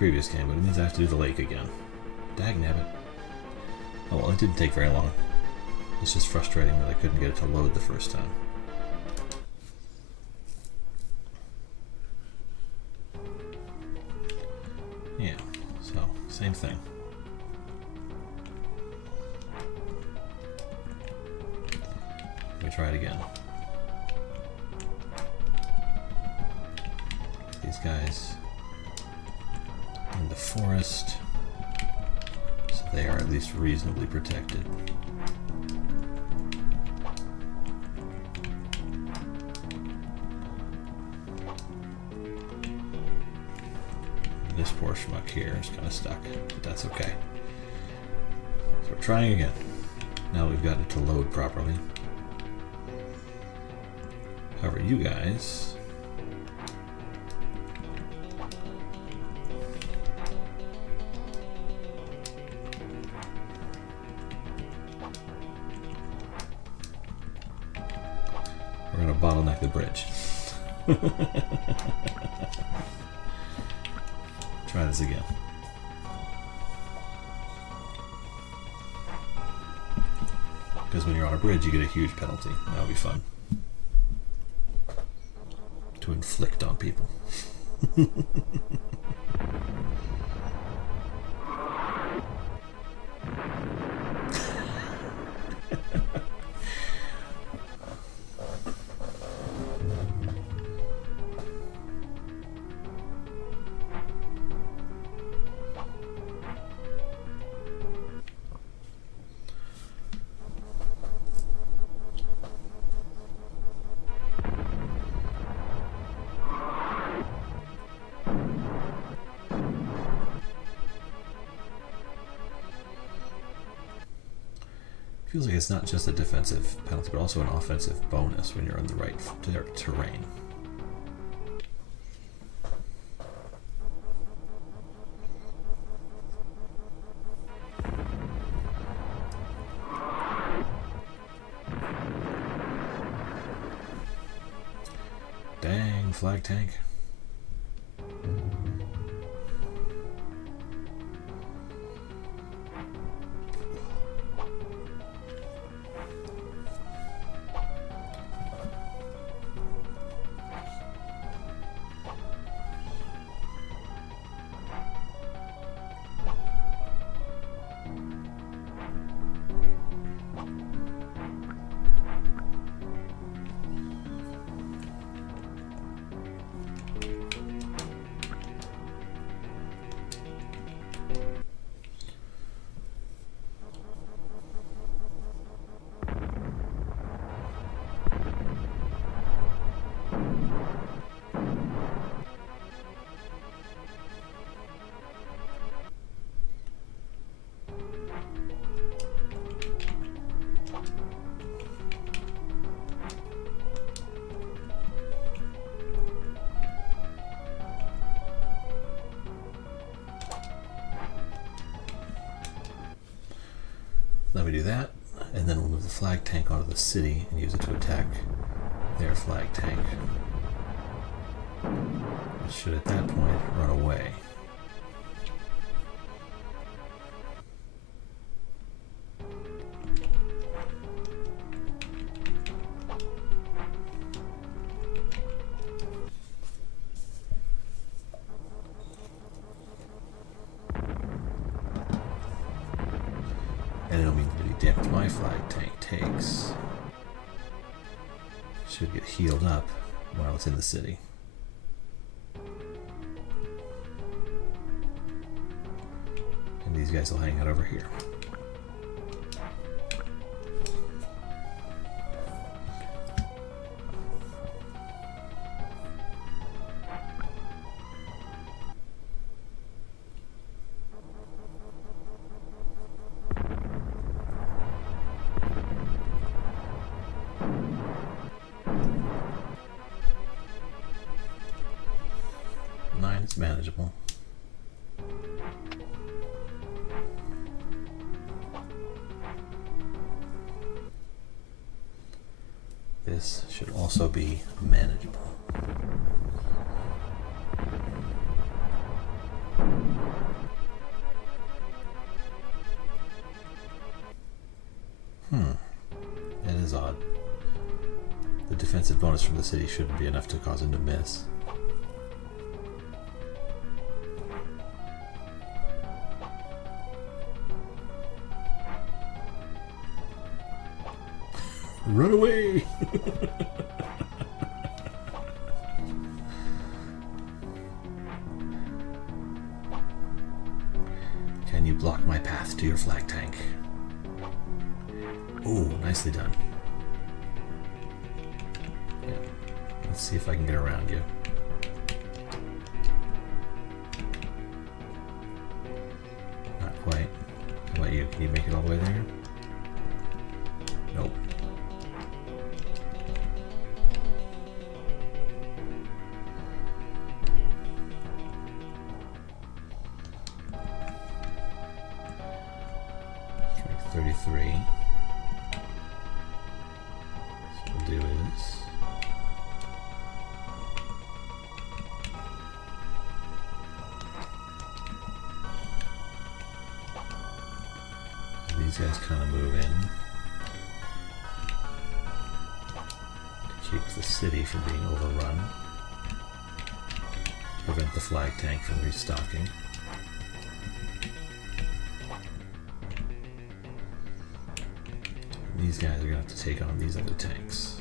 previous game, but it means I have to do the lake again. Dagnabbit. Oh well, it didn't take very long. It's just frustrating that I couldn't get it to load the first time. Yeah, so, same thing. Let me try it again. These guys in the forest, so they are at least reasonably protected. This poor schmuck here is kind of stuck, but that's okay. So we're trying again. Now we've got it to load properly. However, you guys we're going to bottleneck the bridge. Try this again. Because when you're on a bridge, you get a huge penalty. That'll be fun to inflict on people. Feels like it's not just a defensive penalty, but also an offensive bonus when you're on the right terrain. Dang, flag tank. Let me do that, and then we'll move the flag tank onto the city and use it to attack their flag tank, which should at that point run away. And it'll mean that any damage my flag tank takes should get healed up while it's in the city. And these guys will hang out over here. It's manageable. This should also be manageable. defensive bonus from the city shouldn't be enough to cause him to miss. Run away! Can you block my path to your flag tank? Oh, nicely done. Yeah. Let's see if I can get around you. Not quite. How about you? Can you make it all the way there? Nope. Strength 33. So what we'll do is these guys kind of move in to keep the city from being overrun, prevent the flag tank from restocking. And these guys are going to have to take on these other tanks.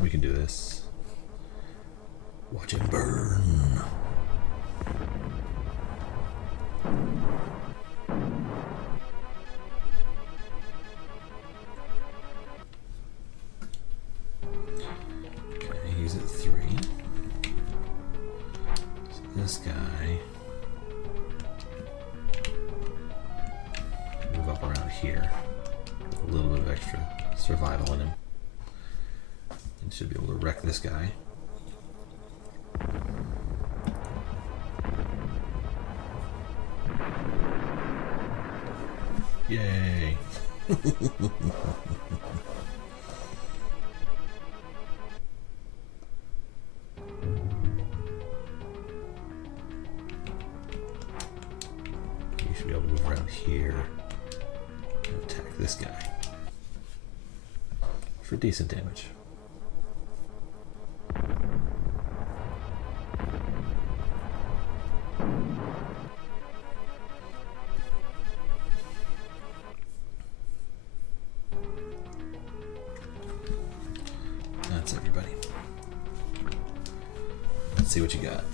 We can do this. Watch him burn. Okay, he's at 3. So this guy move up around here. A little bit of extra survival in him. And should be able to wreck this guy. Yay! You should be able to move around here and attack this guy for decent damage. That's everybody. Let's see what you got.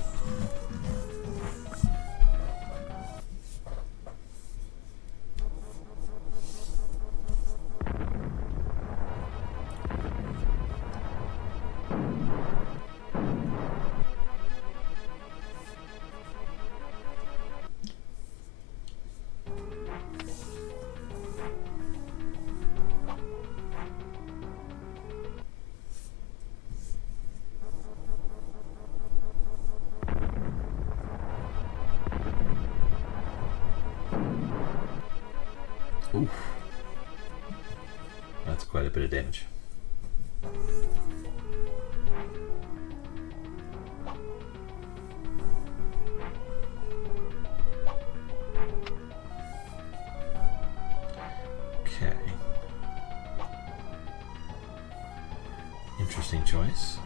Oof. That's quite a bit of damage. Okay. Interesting choice.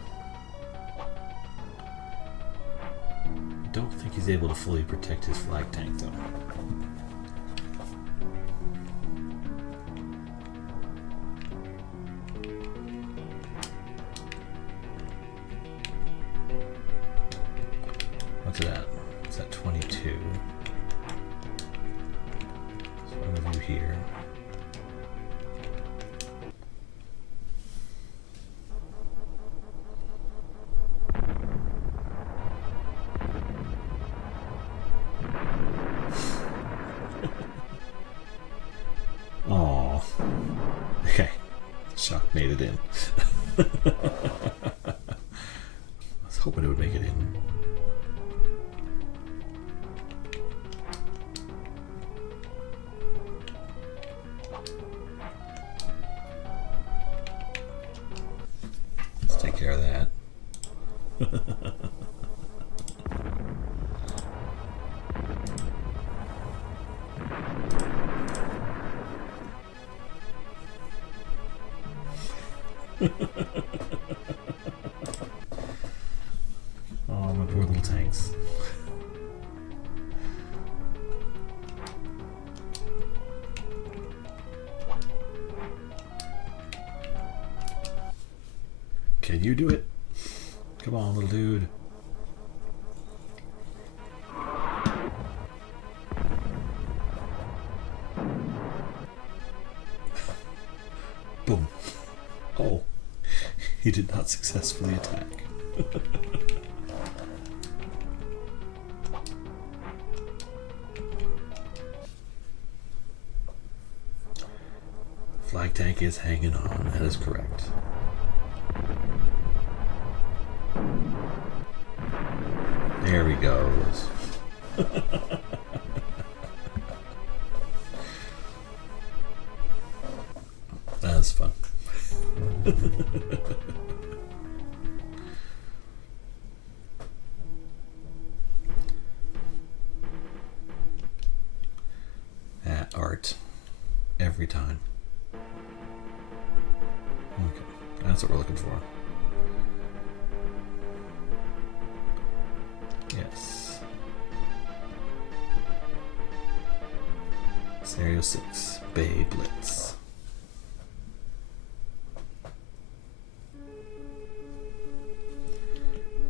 I don't think he's able to fully protect his flag tank though. What's that? It's at 22. So I'm gonna do here. Aww. Okay. Shock made it in. I was hoping it would make it in. Let's take care of that. Oh, my poor little tanks. Can you do it? Come on, little dude. Boom. Oh, he did not successfully attack. Flag tank is hanging on, that is correct. There he goes. That's fun. Art. Every time. Okay, that's what we're looking for. Yes. Scenario 6, Bay Blitz.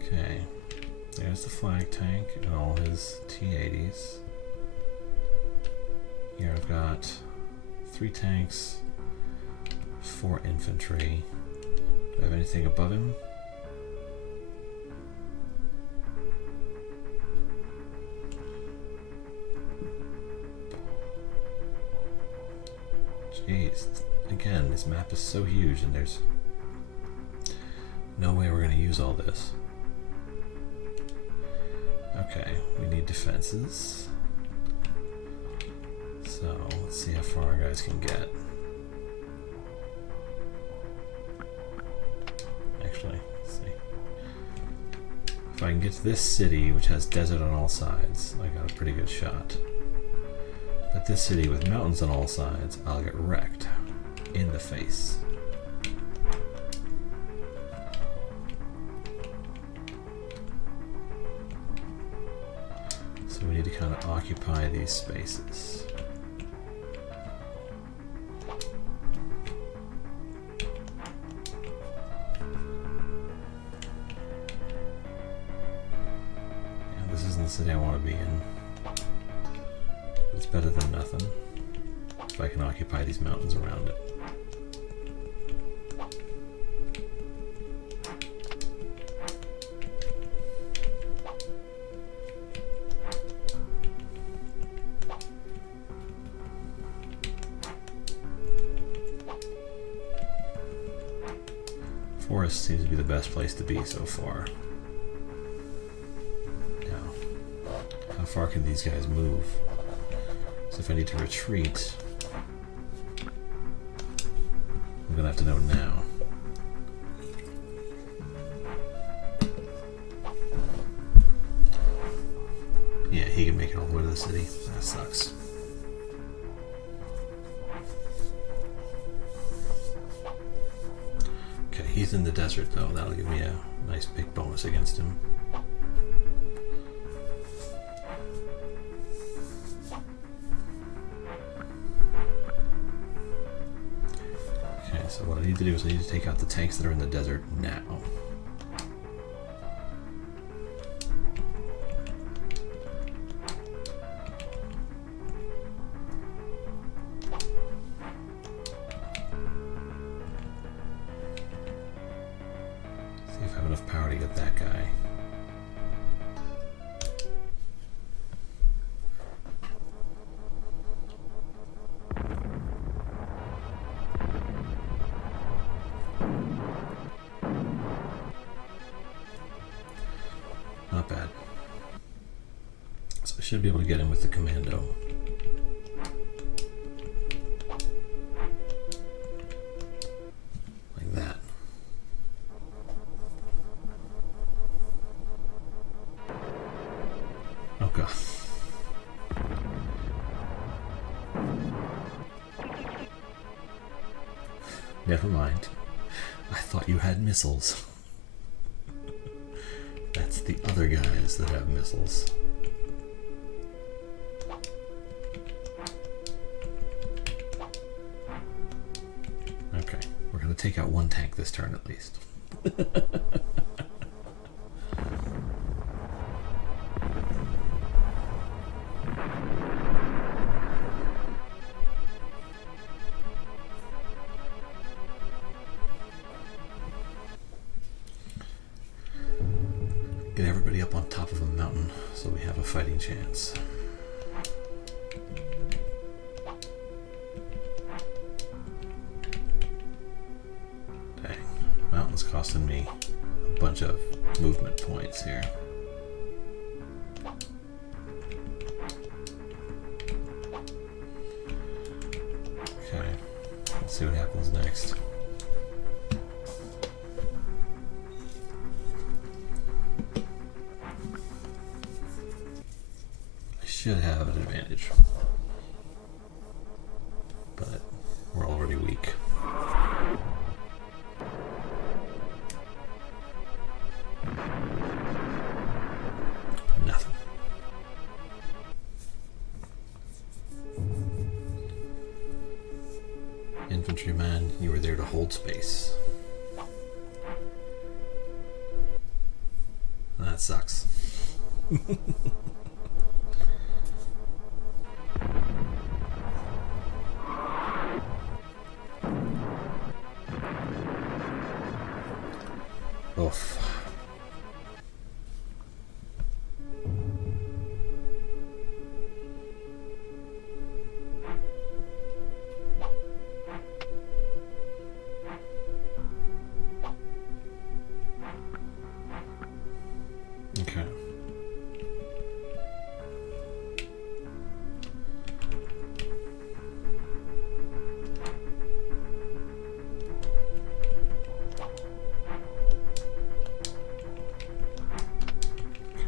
Okay, there's the flag tank and all his T-80s. Here I've got 3 tanks, 4 infantry. Do I have anything above him? Jeez, again, this map is so huge and there's no way we're going to use all this. Okay, we need defenses. So, let's see how far our guys can get. Actually, let's see. If I can get to this city, which has desert on all sides, I got a pretty good shot. But this city with mountains on all sides, I'll get wrecked in the face. So we need to kind of occupy these spaces. Yeah, this isn't the city I want to be in. It's better than nothing if I can occupy these mountains around it. Forest seems to be the best place to be so far. Now, how far can these guys move? So if I need to retreat, I'm gonna have to know now. Yeah, he can make it all the way to the city. That sucks. Okay, he's in the desert though. That'll give me a nice big bonus against him. So what I need to do is I need to take out the tanks that are in the desert now. See if I have enough power to get that guy. Not bad. So I should be able to get him with the commando. Like that. Oh god. Never mind. I thought you had missiles. That's the other guys that have missiles. Okay, we're gonna take out one tank this turn at least. Get everybody up on top of a mountain so we have a fighting chance. Dang, mountain's costing me a bunch of movement points here. Okay, let's see what happens next. Should have an advantage, but we're already weak. Nothing. Infantryman, you were there to hold space. That sucks. Oof. Okay.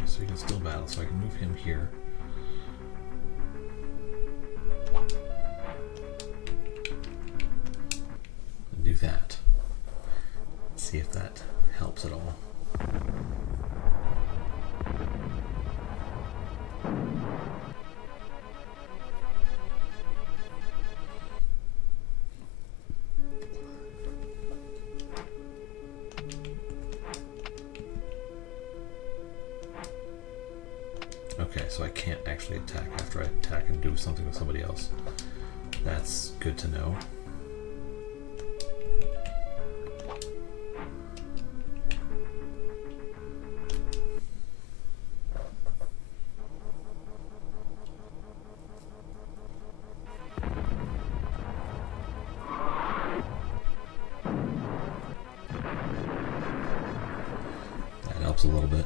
So he can still battle, so I can move him here. And do that. See if that helps at all. Okay, so I can't actually attack after I attack and do something with somebody else. That's good to know. That helps a little bit.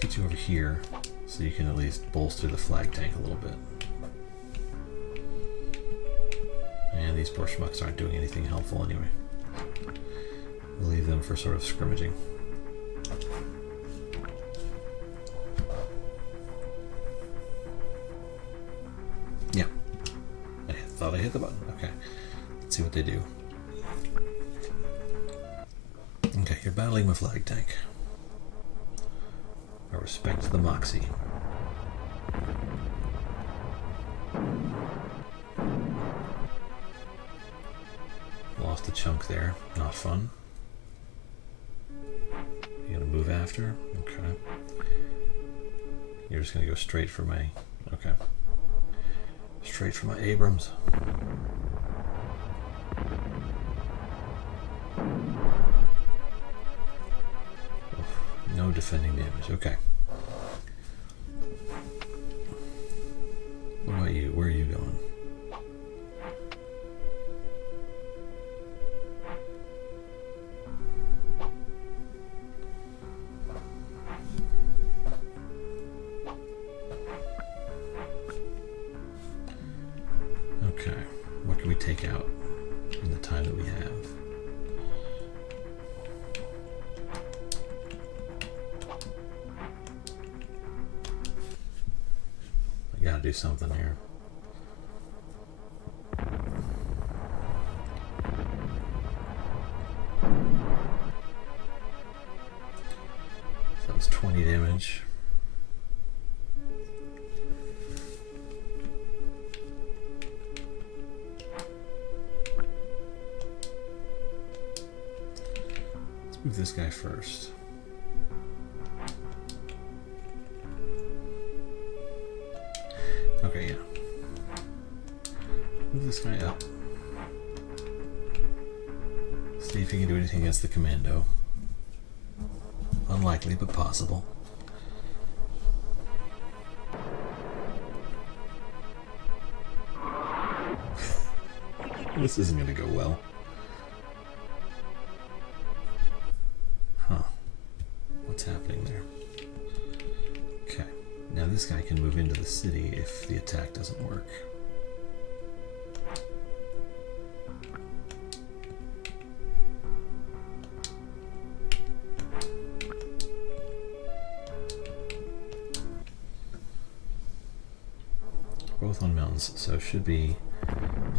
Get you over here so you can at least bolster the flag tank a little bit. And these poor schmucks aren't doing anything helpful anyway. We'll leave them for sort of scrimmaging. Yeah. I thought I hit the button. Okay. Let's see what they do. Okay, you're battling my flag tank. I respect the moxie. Lost a chunk there. Not fun. You gonna move after? Okay. You're just gonna go straight for my... Okay. Straight for my Abrams. No defending damage. Okay. What about you? Where are you going? Okay. What can we take out in the time that we have? do something here. So that was 20 damage. Let's move this guy first. Okay, yeah. Move this guy up. See if you can do anything against the commando. Unlikely, but possible. This isn't going to go well. Huh. What's happening there? Okay. Now this guy can move into the city if the attack doesn't work. Both on mountains, so it should be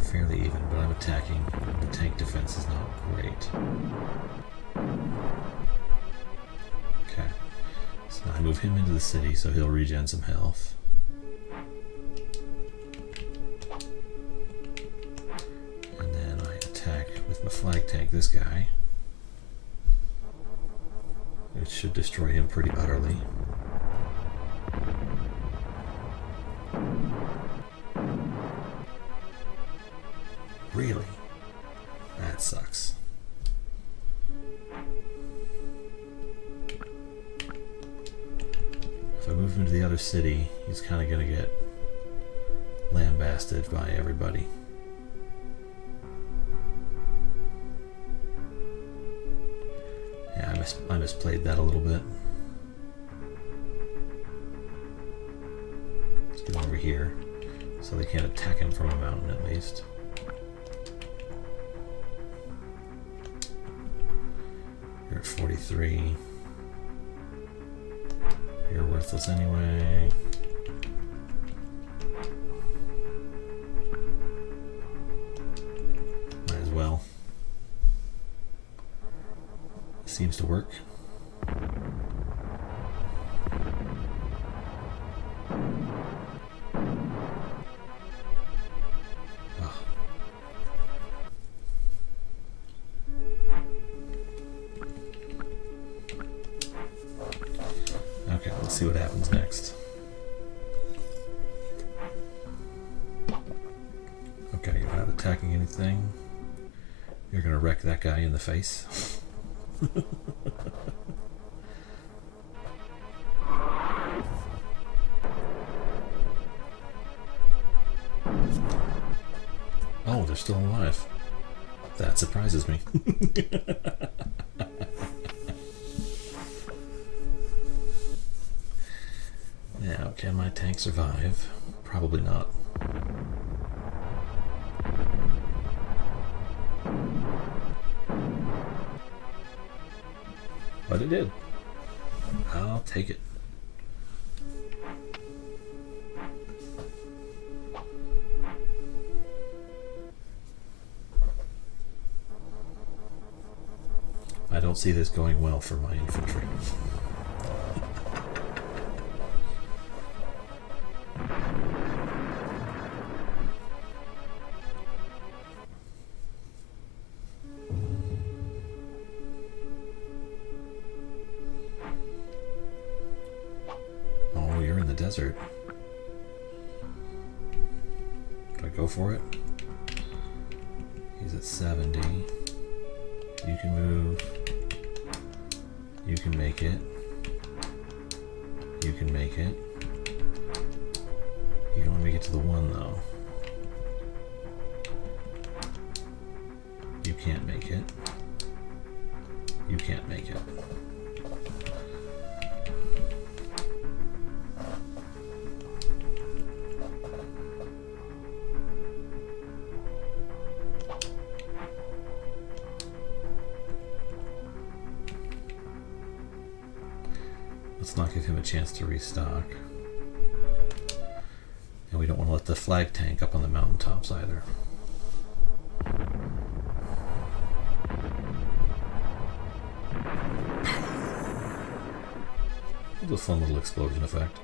fairly even, but I'm attacking. The tank defense is not great. Okay, so now I move him into the city so he'll regen some health. And then I attack with my flag tank this guy. It should destroy him pretty utterly. Really? That sucks. If I move him to the other city, he's kind of going to get lambasted by everybody. Yeah, I misplayed that a little bit. Let's get over here so they can't attack him from a mountain at least. You're at 43. You're worthless anyway. Might as well. Seems to work. See what happens next. Okay, you're not attacking anything. You're gonna wreck that guy in the face. Oh, they're still alive. That surprises me. Now, can my tank survive? Probably not. But it did. I'll take it. I don't see this going well for my infantry. Desert. Do I go for it? He's at 70. You can move. You can make it. You can make it. You can only make it to the 1 though. You can't make it. You can't make it. Let's not give him a chance to restock. And let the flag tank up on the mountaintops either. It was a fun little explosion effect.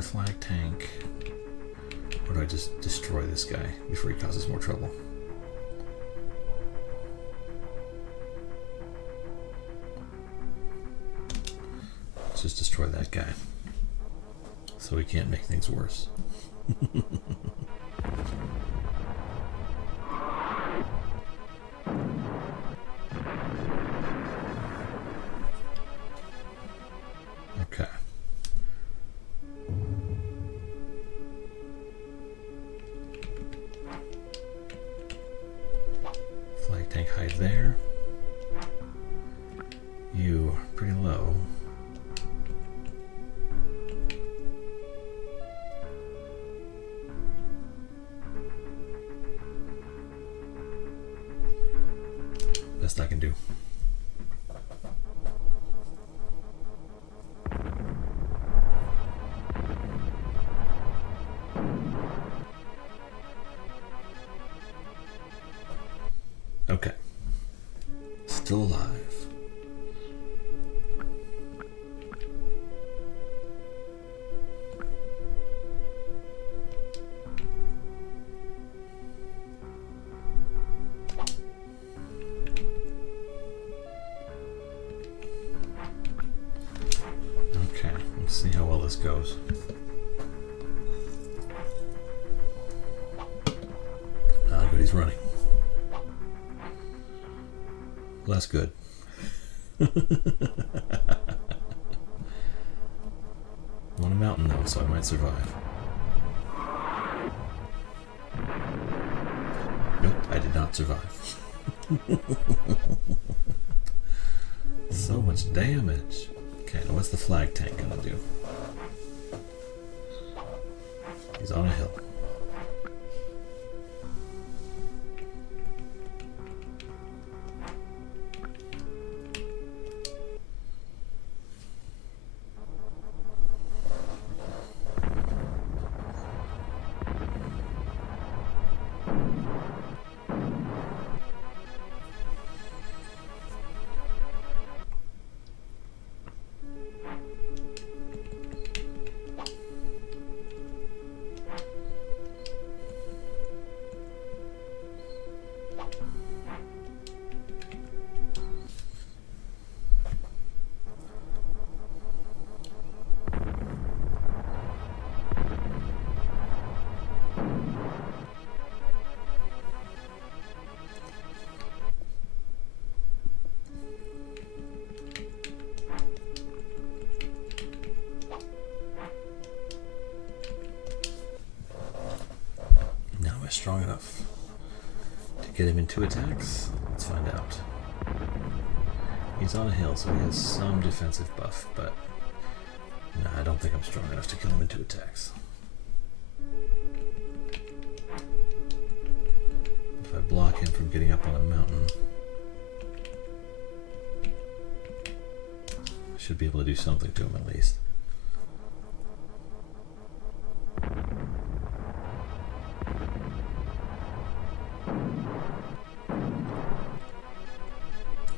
Flag tank, or do I just destroy this guy before he causes more trouble? Let's just destroy that guy so he can't make things worse. Okay. Tank hide there. You pretty low. Best I can do. Okay. Still alive. Okay, let's see how well this goes. But he's running. Well, that's good. I'm on a mountain though, so I might survive. Nope, I did not survive. So much damage. Okay, now what's the flag tank gonna do? He's on a hill. Strong enough to get him into attacks? Let's find out. He's on a hill, so he has some defensive buff, but no, I don't think I'm strong enough to kill him into attacks. If I block him from getting up on a mountain, I should be able to do something to him at least.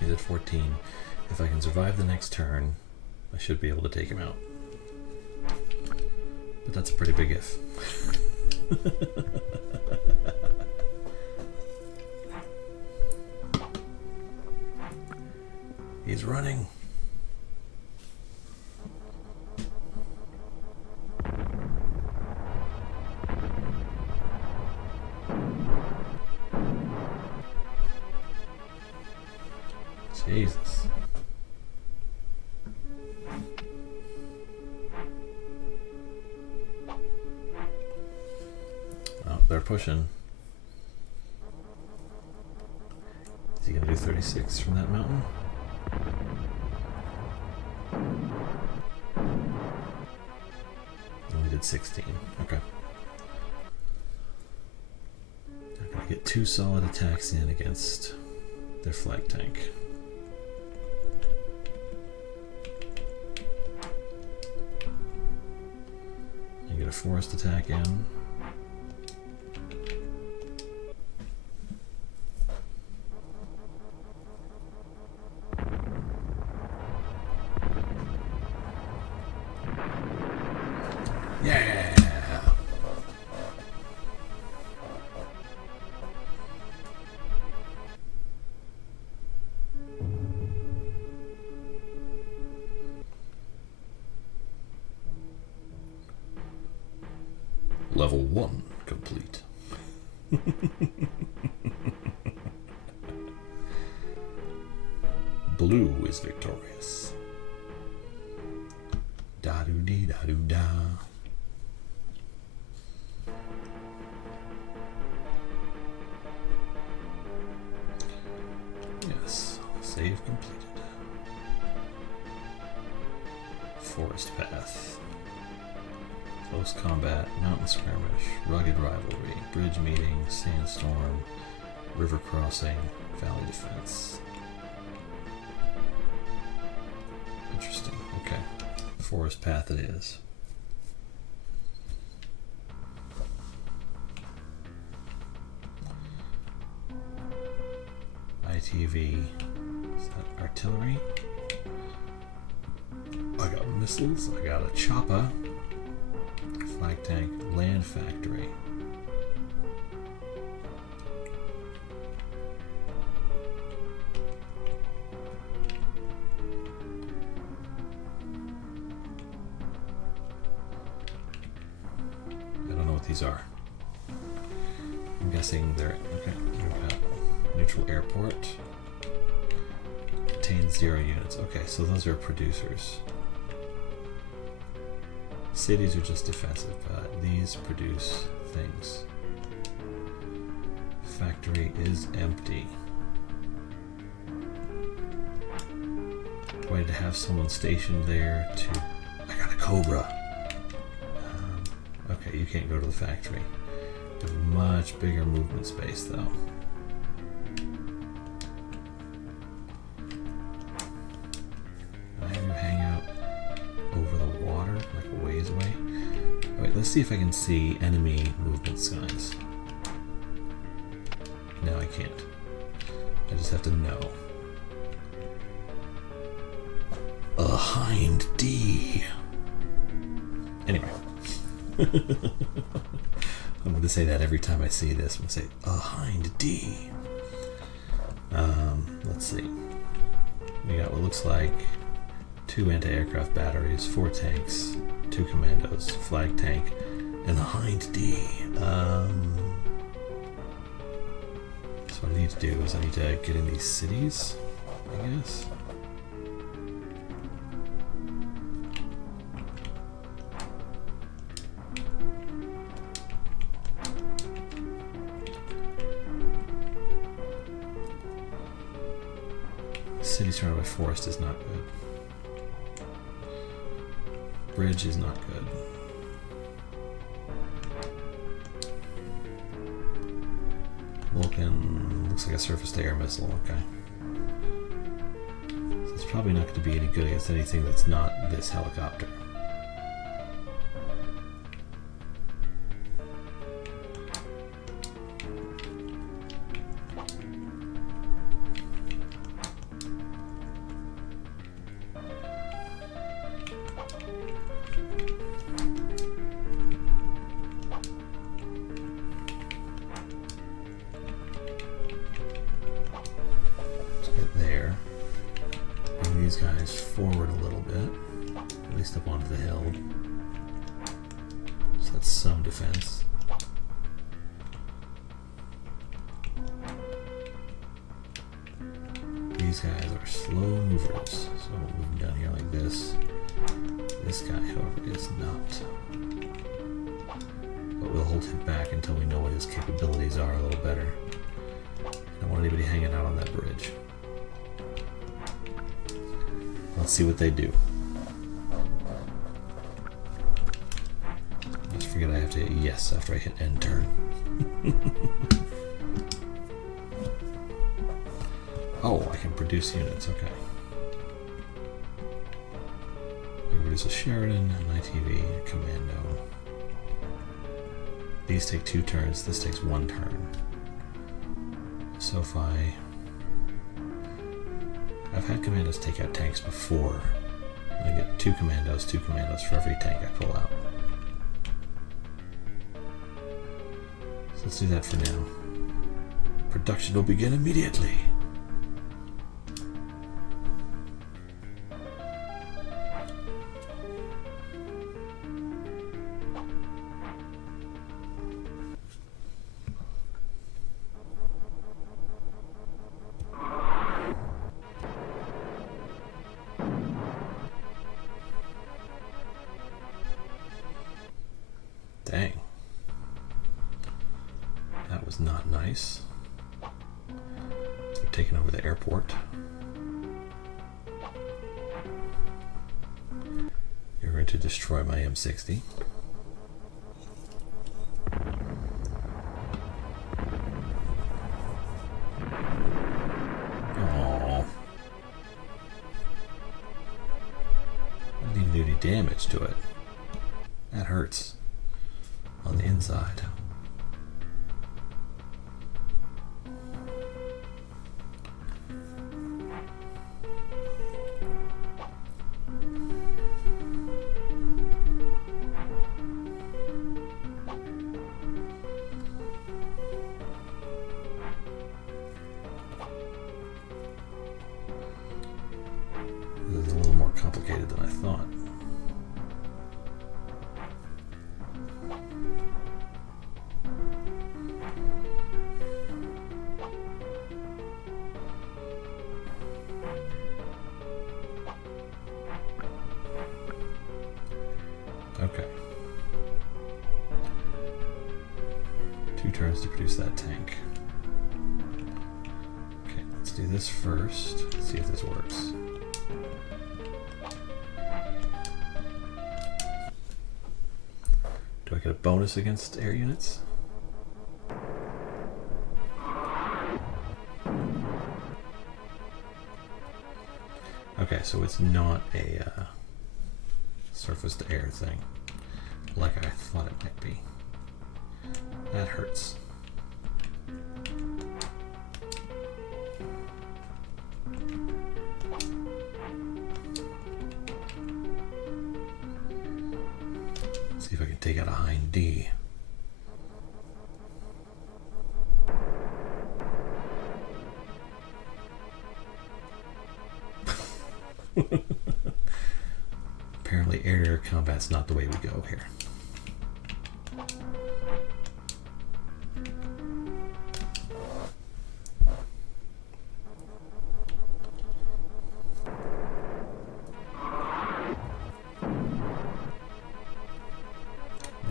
He's at 14. If I can survive the next turn, I should be able to take him out. But that's a pretty big if. He's running. Jesus. Oh, they're pushing. Is he going to do 36 from that mountain? did 16. Okay. Not gonna get 2 solid attacks in against their flag tank. And get a forest attack in. Yeah! Level 1 complete. Blue is victorious. Da-doo-dee, da-doo-da. Yes, save completed. Forest path. Close combat, mountain skirmish, rugged rivalry, bridge meeting, sandstorm, river crossing, valley defense. Interesting, okay. Forest path it is. ITV, is that artillery? I got missiles, I got a chopper. Flag tank, land factory. I don't know what these are. I'm guessing they're okay. We've got neutral airport. Contains 0 units. Okay, so those are producers. Cities are just defensive, but these produce things. Factory is empty. Way to have someone stationed there to... I got a Cobra! Okay, you can't go to the factory. You have much bigger movement space, though. Let's see if I can see enemy movement signs. No, I can't. I just have to know. A hind D. Anyway. I'm going to say that every time I see this. I'm going to say, a hind D. Let's see. We got what looks like 2 anti-aircraft batteries, 4 tanks, 2 commandos, flag tank, and a hind D. So what I need to do is I need to get in these cities, I guess. City surrounded by forest is not good. Bridge is not good. Vulcan looks like a surface-to-air missile, okay. So it's probably not going to be any good against anything that's not this helicopter. Forward a little bit, at least up onto the hill. So that's some defense. These guys are slow movers, so we'll move them down here like this. This guy, however, is not. But we'll hold him back until we know what his capabilities are a little better. I don't want anybody hanging out on that bridge. Let's see what they do. to hit yes after I hit end turn. Oh, I can produce units, okay. I can produce a Sheridan, an ITV, a Commando. These take 2 turns, this takes 1 turn. So if I've had commandos take out tanks before. I get 2 commandos for every tank I pull out. So let's do that for now. Production will begin immediately. Dang. That was not nice. We've taken over the airport. You're going to destroy my M60. Aww. I didn't even do any damage to it. That hurts. On the inside. This is a little more complicated than I thought. Okay. 2 turns to produce that tank. Okay, let's do this first. Let's see if this works. Do I get a bonus against air units? Okay, so it's not a surface to air thing like I thought it might be. That hurts. See if I can take out a Hind D. Apparently air-to-air combat's not the way we go here.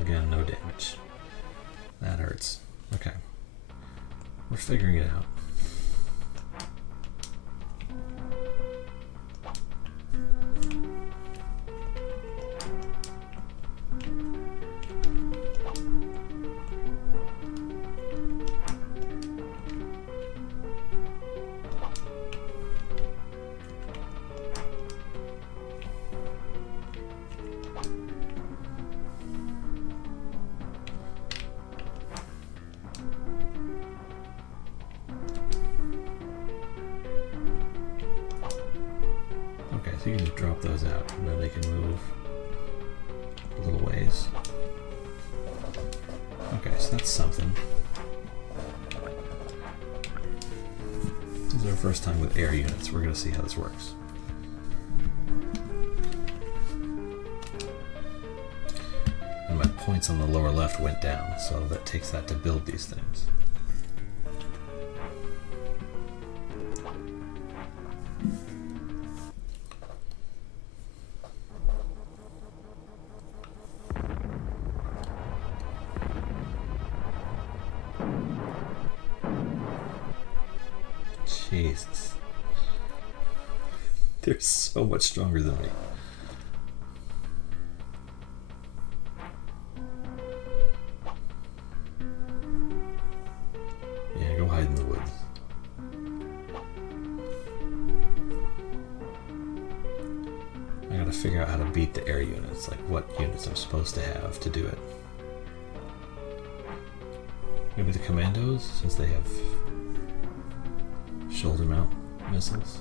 Again, no damage. That hurts. Okay. We're figuring it out. So you can just drop those out and then they can move a little ways. Okay, so that's something. This is our first time with air units. We're going to see how this works. And my points on the lower left went down, so that takes that to build these things. Jesus. They're so much stronger than me. figure out how to beat the air units, like what units I'm supposed to have to do it. Maybe the commandos, since they have shoulder mount missiles.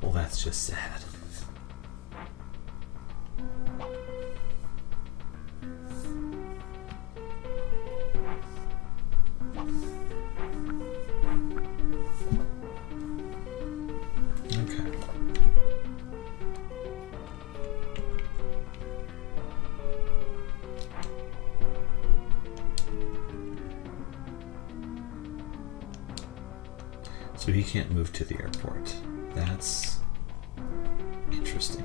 Well, that's just sad. Okay. So he can't move to the airport. That's interesting.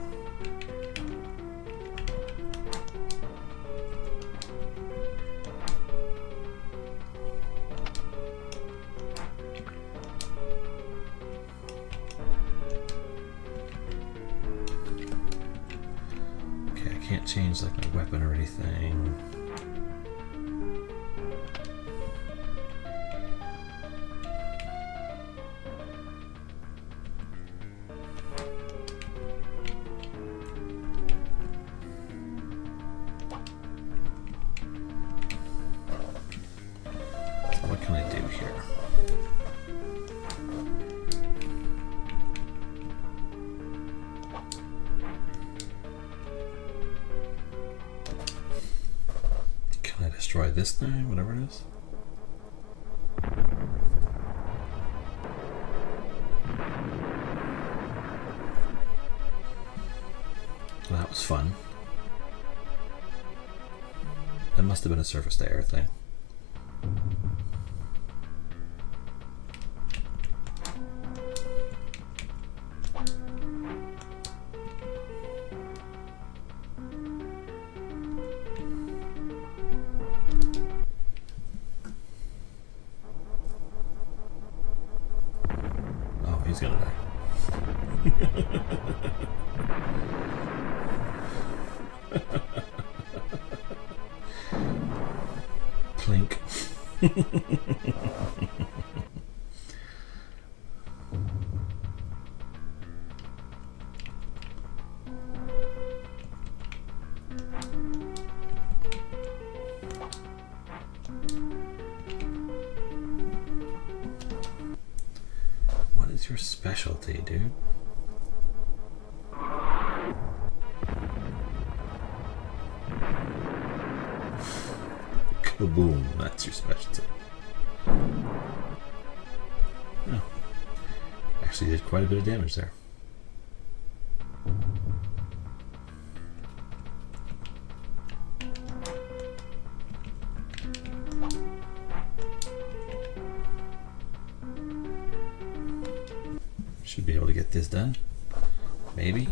Okay, I can't change like my weapon or anything. What can I do here? Can I destroy this thing, whatever it is? Well, that was fun. That must have been a surface to air thing. Oh, he's gonna die. Plink. What is your specialty, dude? Kaboom, that's your specialty. Oh. Actually did quite a bit of damage there. Should be able to get this done. Maybe.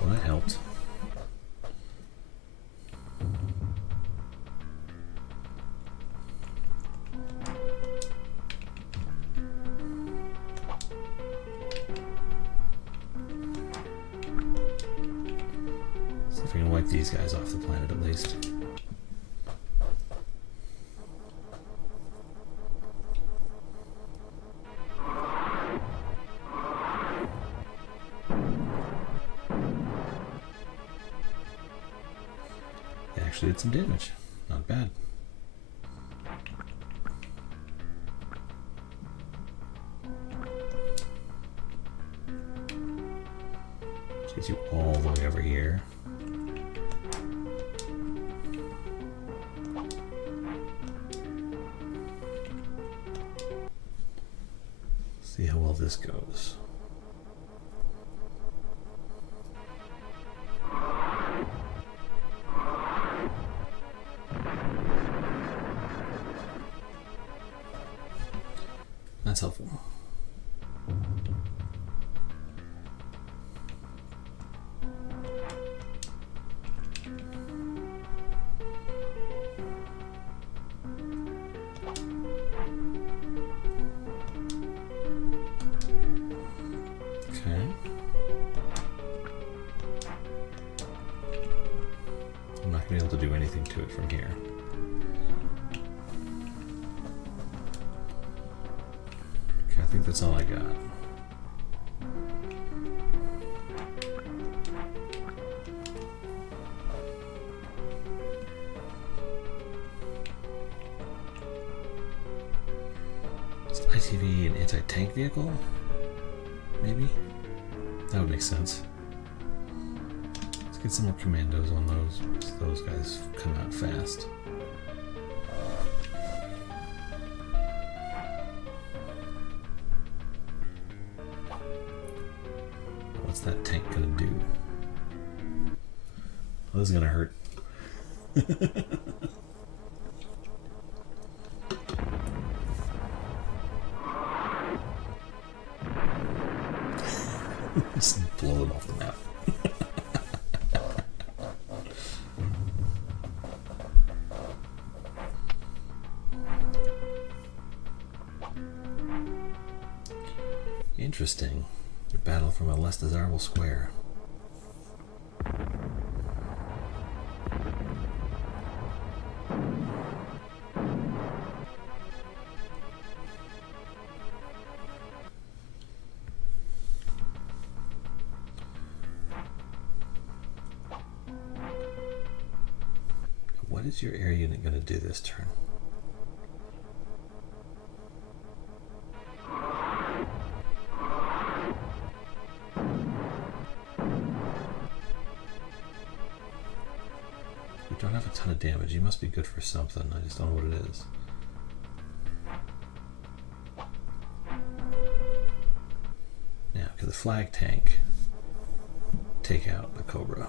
Well, that helped. See if we can wipe these guys off the planet at least. They actually did some damage. Not bad. Gets you all the way over here. See how well this goes. That's helpful. been able to do anything to it from here. Okay, I think that's all I got. Is ITV an anti-tank vehicle? Maybe? That would make sense. Let's get some more commandos on those, so those guys come out fast. What's that tank gonna do? Oh, this is gonna hurt. Just blow them off the map. Interesting. A battle from a less desirable square. What is your air unit going to do this turn? You don't have a ton of damage. You must be good for something. I just don't know what it is. Now, can the flag tank take out the Cobra?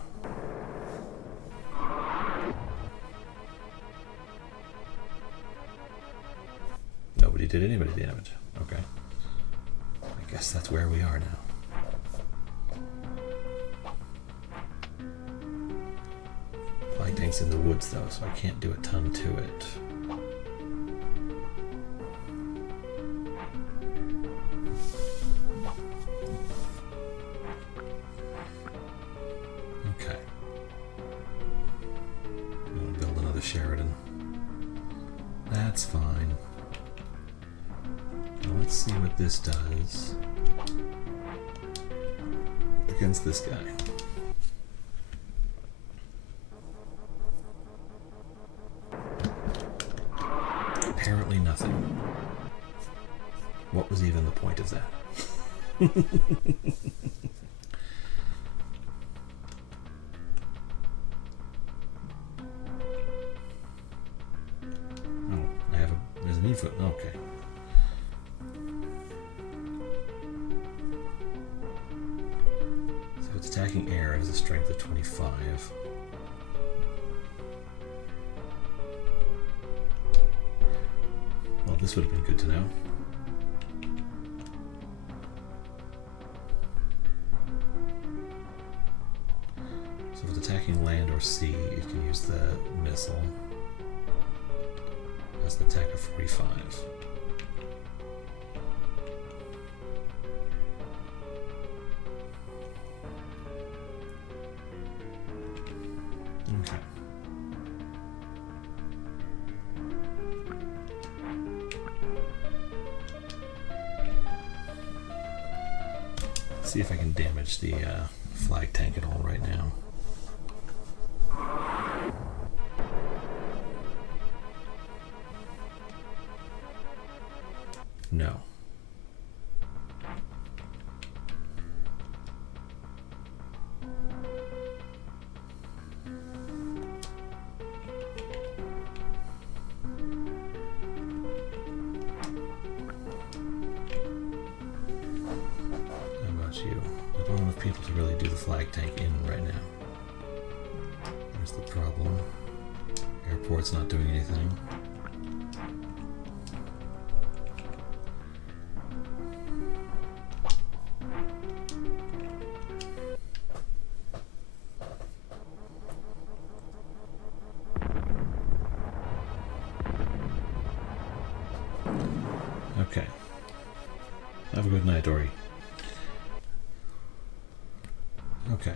Nobody did anybody damage. Okay. I guess that's where we are now. Flag tank's in the woods though, so I can't do a ton to it. Okay. I'm gonna build another Sheridan. That's fine. Let's see what this does against this guy. Apparently nothing. What was even the point of that? Oh, there's an E-foot, okay. Attacking air has a strength of 25. Well, this would have been good to know. So if it's attacking land or sea, you can use the missile. Has an attack of 45. Okay. See if I can damage the flag tank at all right now. No. People to really do the flag tank in right now. There's the problem. Airport's not doing anything. Okay. Have a good night, Dory. Okay.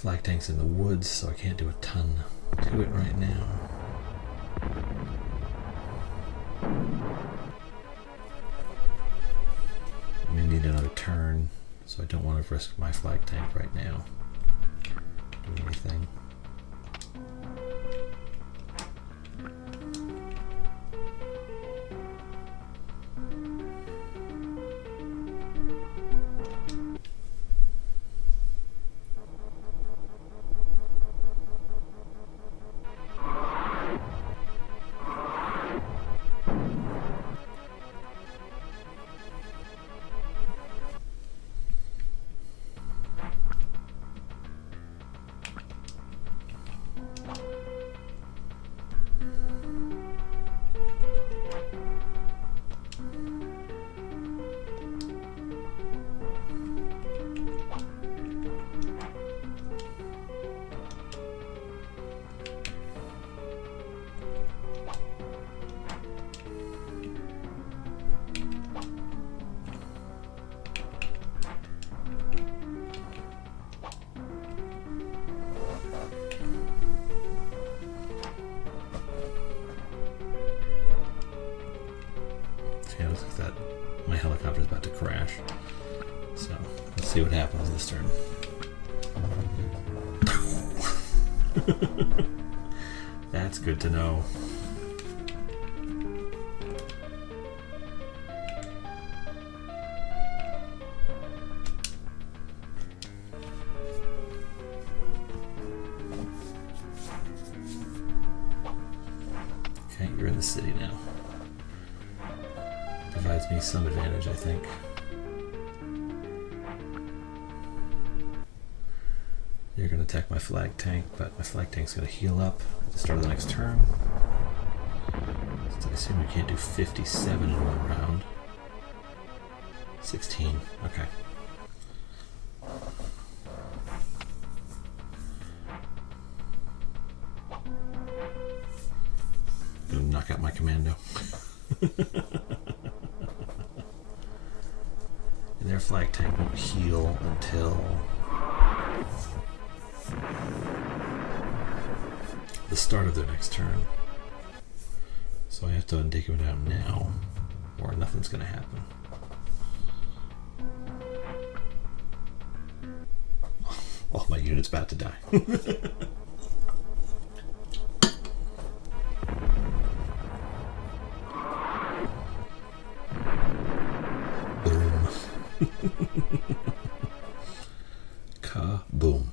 Flag tank's in the woods, so I can't do a ton to it right now. I may need another turn, so I don't want to risk my flag tank right now doing anything. Yeah, looks like that. My helicopter's about to crash. So let's see what happens this turn. That's good to know. Okay, you're in the city now. Provides me some advantage, I think. You're going to attack my flag tank, but my flag tank's going to heal up at the start of the next turn. So I assume you can't do 57 in one round. 16, okay. Gonna knock out my commando. And their flag tank won't heal until the start of their next turn. So I have to take him down now, or nothing's gonna happen. Oh, my unit's about to die. Boom. Ka-boom.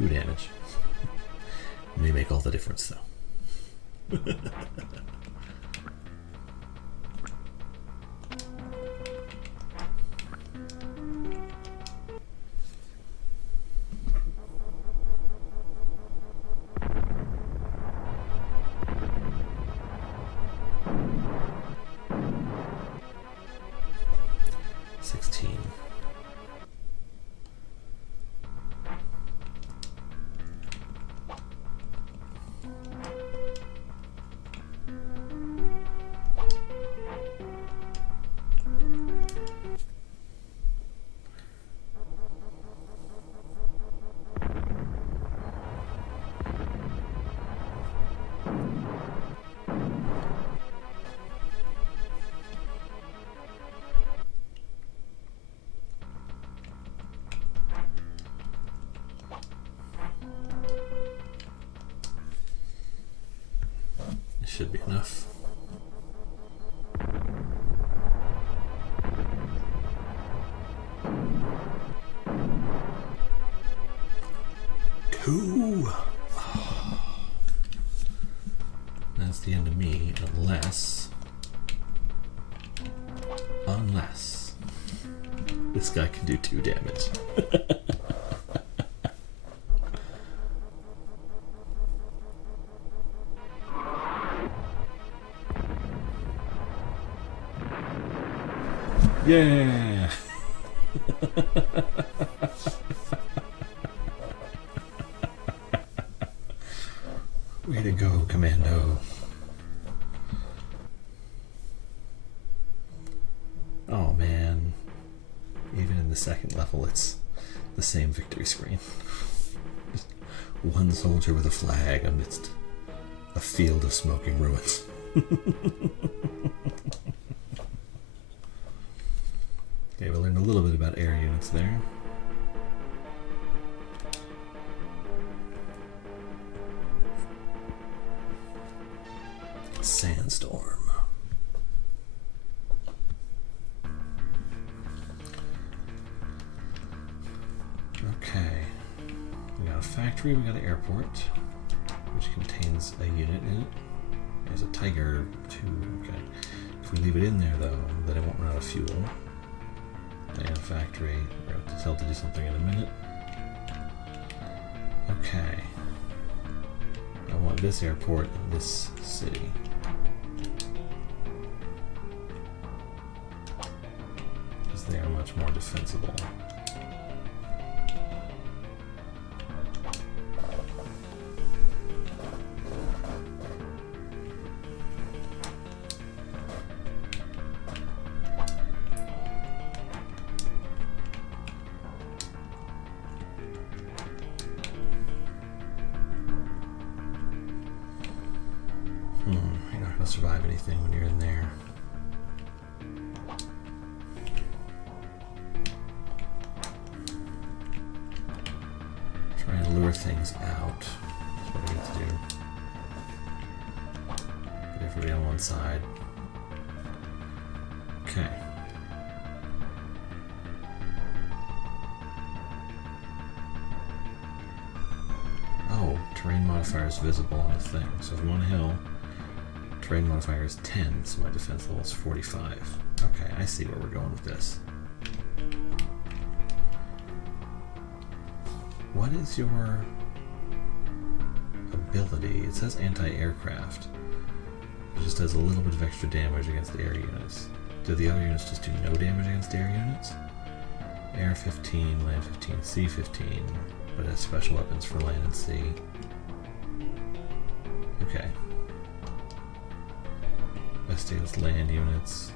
Damage. May make all the difference though. 16. Should be enough. that's the end of me, unless this guy can do 2 damage. Yeah. Way to go, Commando. Oh man. Even in the second level, it's the same victory screen. Just one soldier with a flag amidst a field of smoking ruins. Okay, we learned a little bit about air units there. Sandstorm. Okay. We got a factory, we got an airport, which contains a unit in it. There's a Tiger too. Okay. If we leave it in there though, then it won't run out of fuel. And a factory. We're going to tell it to do something in a minute. Okay. I want this airport in this city. Because they are much more defensible. You're not going to survive anything when you're in there. Try and lure things out. That's what I need to do. Get everybody on one side. Okay. Oh, terrain modifier is visible on the thing. So if I'm on a hill, terrain modifier is 10, so my defense level is 45. Okay, I see where we're going with this. What is your ability? It says anti-aircraft. It just does a little bit of extra damage against air units. Do the other units just do no damage against air units? Air 15, land 15, sea 15, but it has special weapons for land and sea. Okay. Best against land units.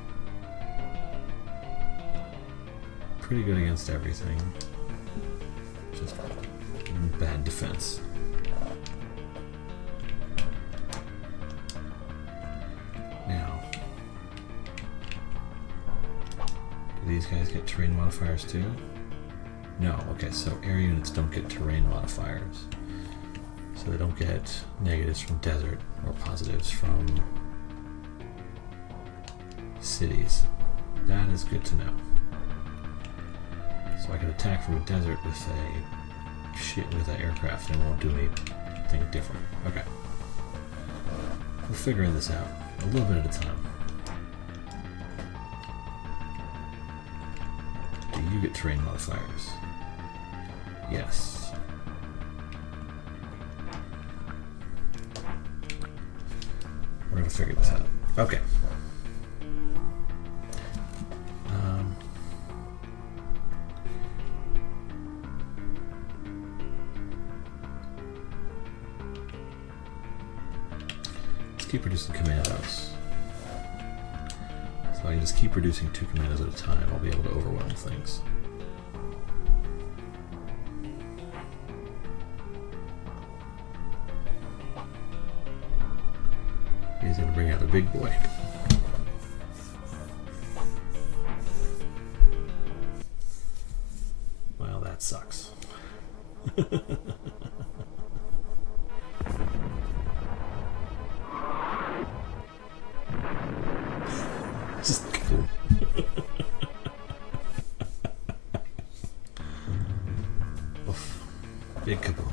Pretty good against everything. Just bad defense. Now, do these guys get terrain modifiers too? No. Okay, so air units don't get terrain modifiers. So they don't get negatives from desert or positives from cities. That is good to know. So I can attack from a desert with an aircraft and it won't do anything different. Okay. We're figuring this out a little bit at a time. Do you get terrain modifiers? Yes. We're gonna figure this out. Okay. Keep producing commandos. So I can just keep producing 2 commandos at a time. I'll be able to overwhelm things. He's going to bring out a big boy. Well, that sucks. Just kaboom. Oof. Big kaboom.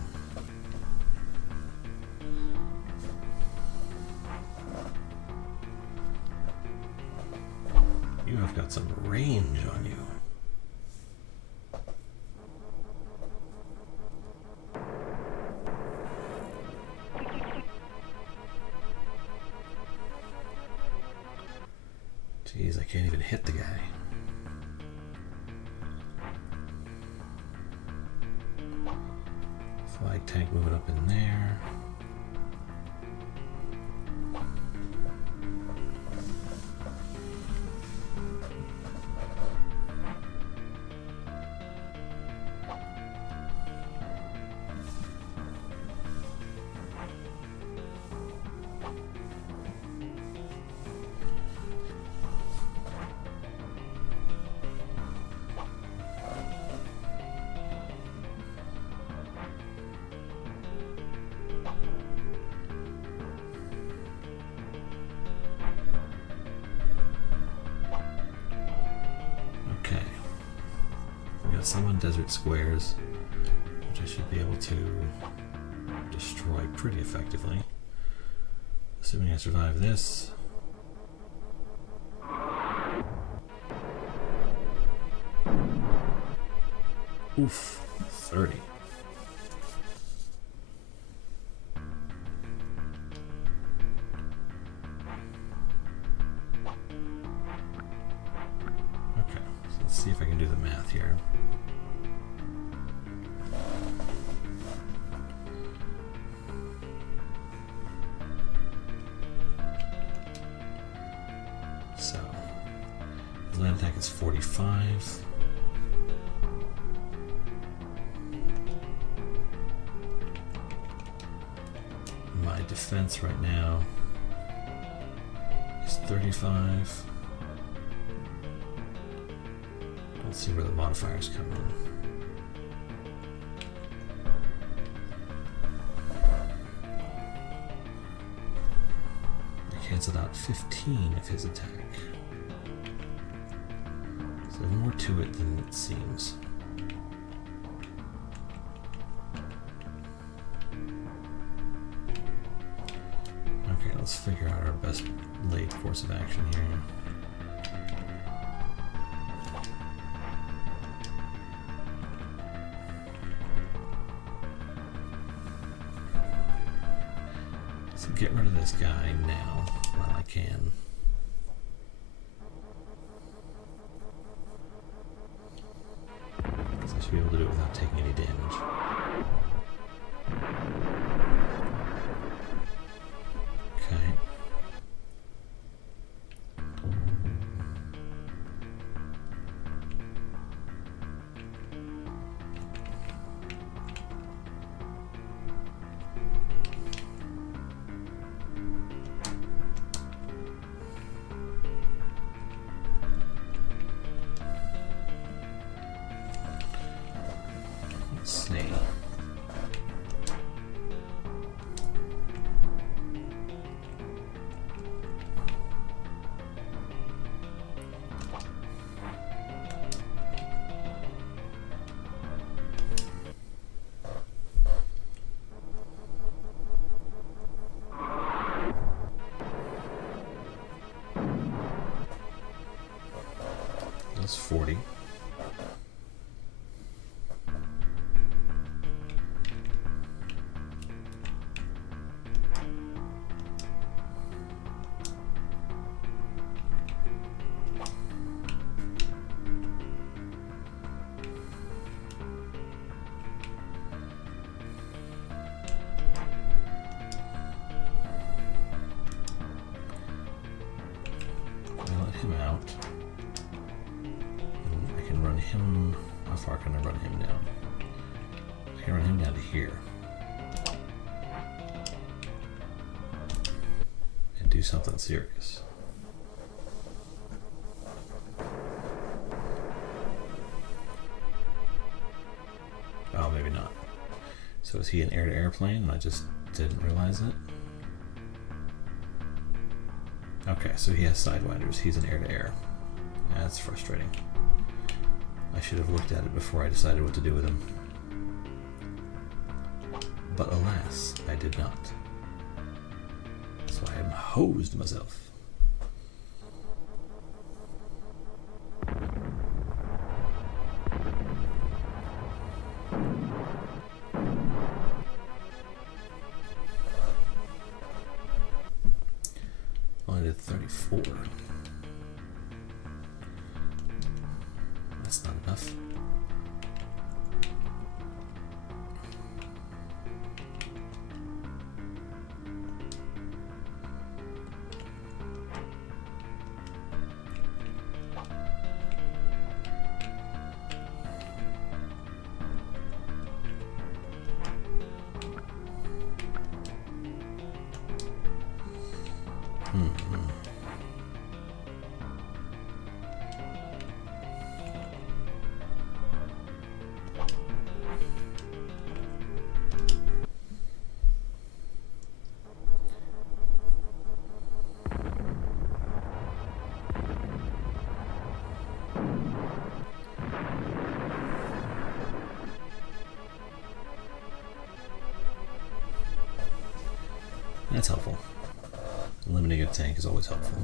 I've got some range on you. Jeez, I can't even hit the guy. Flag tank moving up in there. Some on desert squares, which I should be able to destroy pretty effectively, assuming I survive this. Oof, 30. Okay, so let's see if I can do the math here. Land attack is 45. My defense right now is 35. Let's see where the modifiers come in. I canceled out 15 of his attack. There's more to it than it seems. Okay, let's figure out our best laid course of action here. So get rid of this guy now while I can. I should be able to do it without taking any damage. Okay. That's 40. Him out. And I can run him. How far can I run him down? I can run him down to here. And do something serious. Oh, maybe not. So is he an air-to-air plane and I just didn't realize it? Okay, so he has sidewinders. He's an air-to-air. That's frustrating. I should have looked at it before I decided what to do with him. But alas, I did not. So I am hosed myself. Only did 34. That's not enough. That's helpful. Eliminating a tank is always helpful.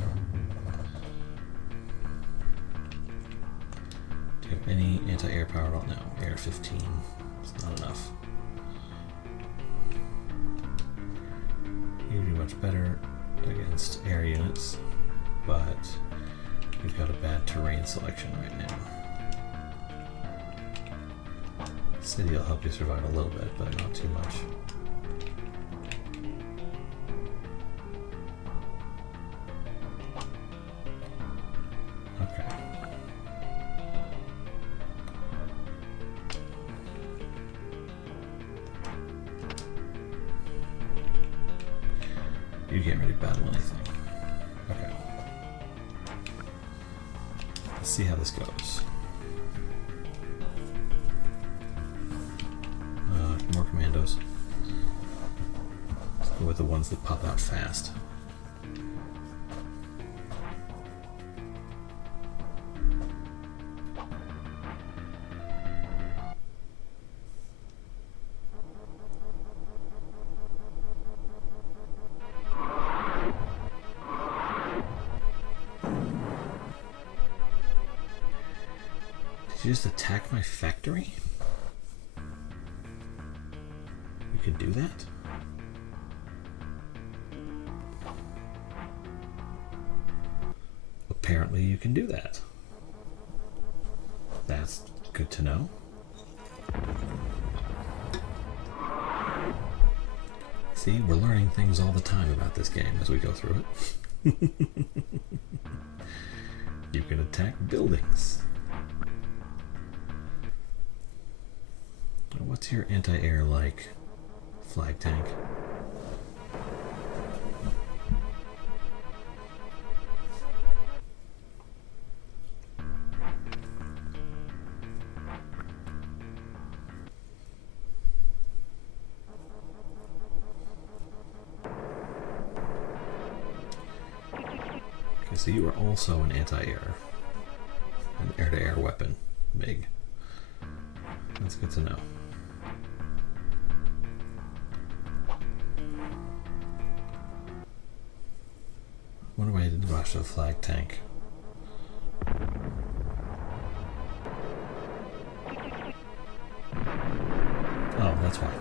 Do you have any anti-air power at all? No. Air 15. It's not enough. You do much better against air units, but you've got a bad terrain selection right now. City will help you survive a little bit, but not too much. You can't really battle anything. Okay. Let's see how this goes. More commandos. Let's go with the ones that pop out fast. Did you just attack my factory? You can do that? Apparently you can do that. That's good to know. See, we're learning things all the time about this game as we go through it. You can attack buildings. What's your anti-air like, flag tank? Okay, so you are also an anti-air, an air-to-air weapon, MiG. That's good to know. Wonder why I didn't rush the flag tank. Oh, that's why.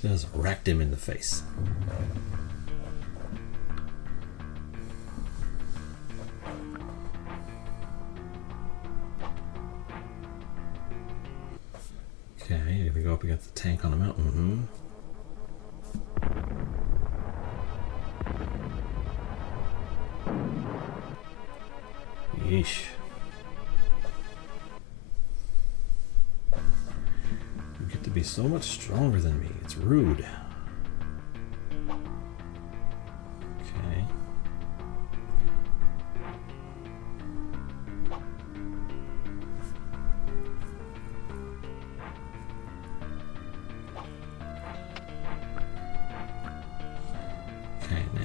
Just wrecked him in the face. Okay, here we go up against the tank on a mountain. Yeesh. You get to be so much stronger than me. It's rude. Okay. Okay, now.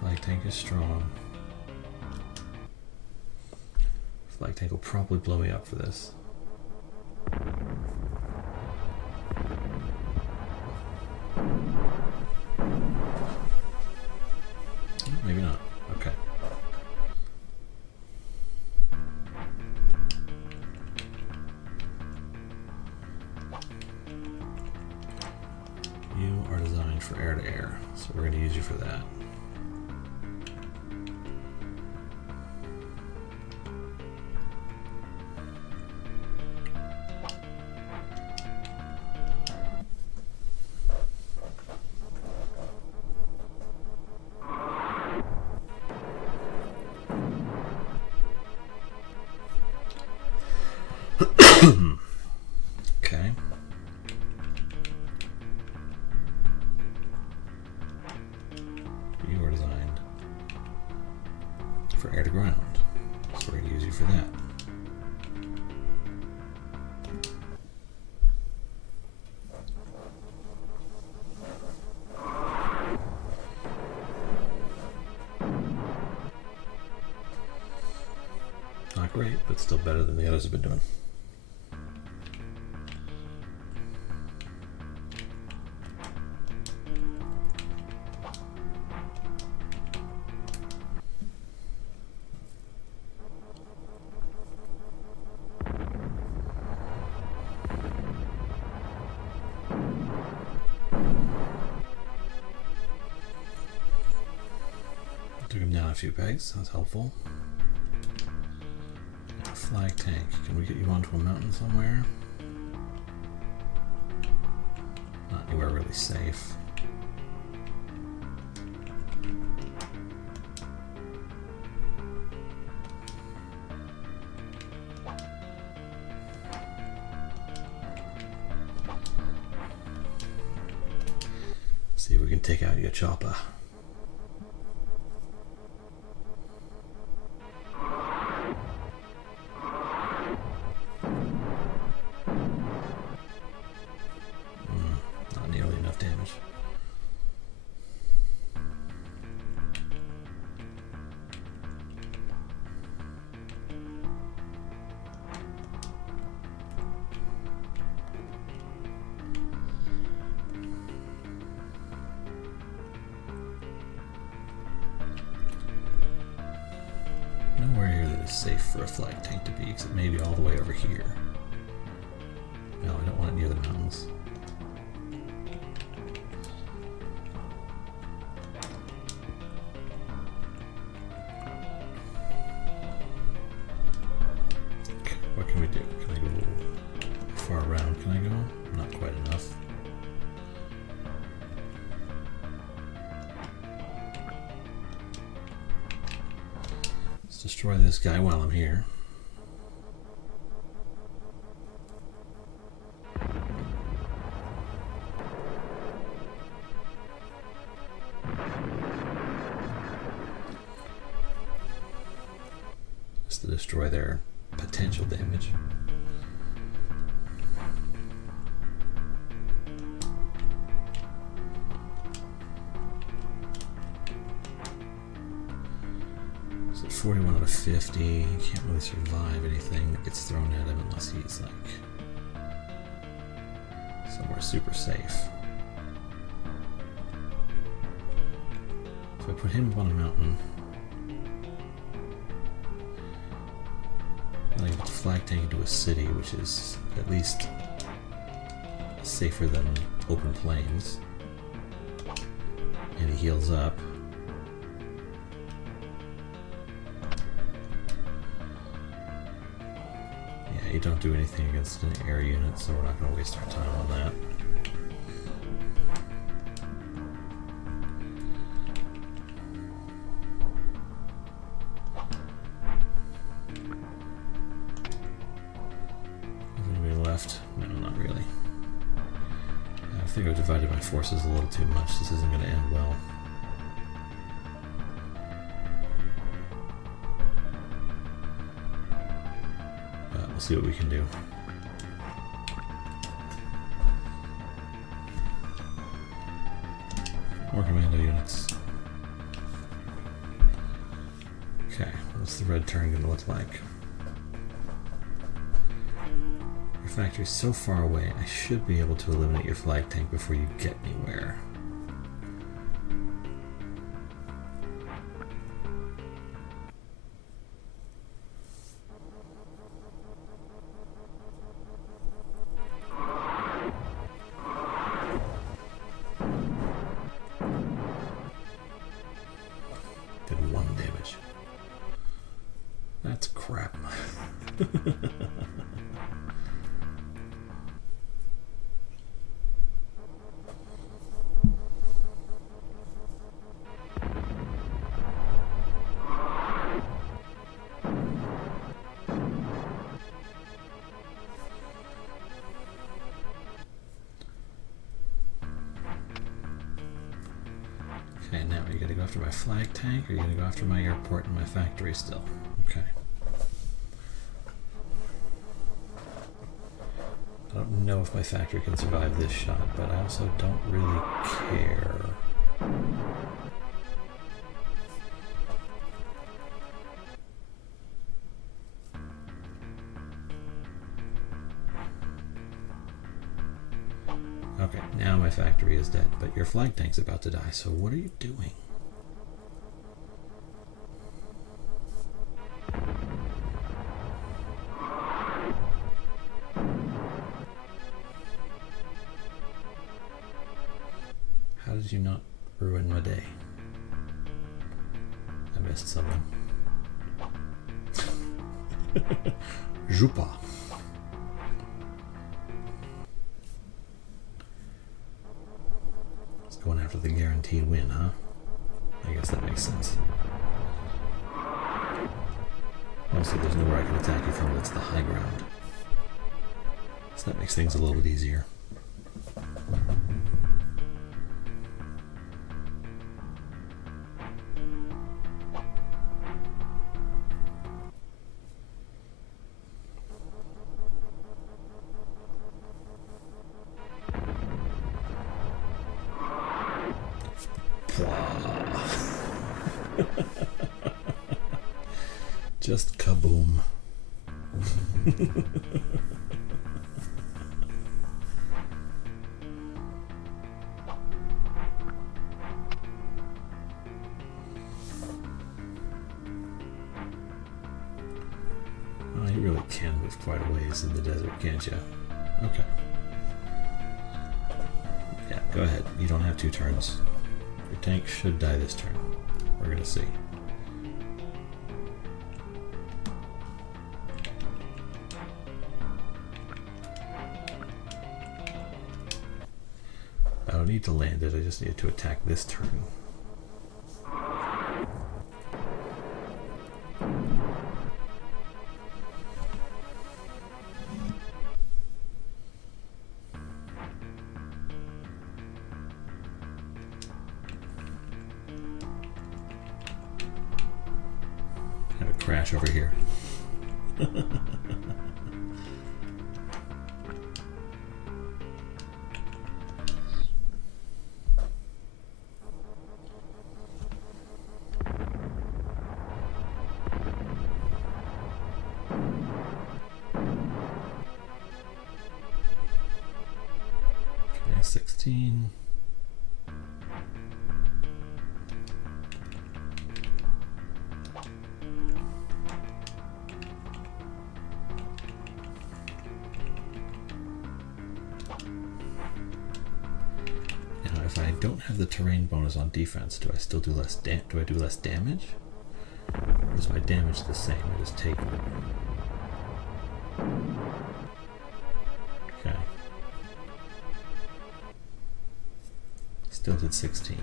Flag tank is strong. Flag tank will probably blow me up for this. Maybe not. Okay. So we're going to use you for that. Okay. You are designed for air to ground, so we're going to use you for that. Not great, but still better than the others have been doing. Took him down a few pegs, that's helpful. Now, flag tank, can we get you onto a mountain somewhere? Not anywhere really safe. See if we can take out your chopper. Not nearly enough damage. Nowhere here that is safe for a flag tank to be, except maybe all the way over here. No, I don't want it near the mountains. Okay, what can we do? Can I go far around? Can I go? Not quite enough. Let's destroy this guy while I'm here. Just to destroy their potential damage. So 41 out of 50. He can't really survive anything that gets thrown at him unless he's like somewhere super safe. So I put him up on a mountain. And I get the flag tank into a city, which is at least safer than open plains. And he heals up. Yeah, you don't do anything against an air unit, so we're not going to waste our time on that. Left? No, not really. I think I've divided my forces a little too much. This isn't going to end well. But we'll see what we can do. More commando units. Okay, what's the red turn going to look like? Factory so far away, I should be able to eliminate your flag tank before you get anywhere. That's crap. Okay, now are you going to go after my flag tank, or are you going to go after my airport and my factory still? Okay. I don't know if my factory can survive this shot, but I also don't really care. Okay, now my factory is dead, but your flag tank's about to die, so what are you doing? How did you not ruin my day? I missed something. Jupa. It's going after the guaranteed win, huh? I guess that makes sense. Also, there's nowhere I can attack you from that's the high ground. So that makes things a little bit easier. Just kaboom. Oh, you really can move quite a ways in the desert, can't you? Okay. Yeah, go ahead. You don't have 2 turns. Your tank should die this turn. We're gonna see. I don't need to land it, I just need to attack this turn. Have a crash over here. Okay, 16. If I don't have the terrain bonus on defense, do I still do less do I do less damage? Or is my damage the same? I just take it. Okay. Still did 16.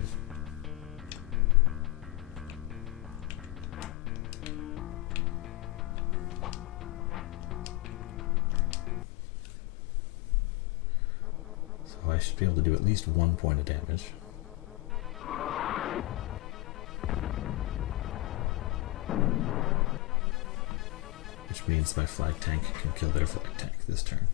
I should be able to do at least 1 point of damage. Which means my flag tank can kill their flag tank this turn.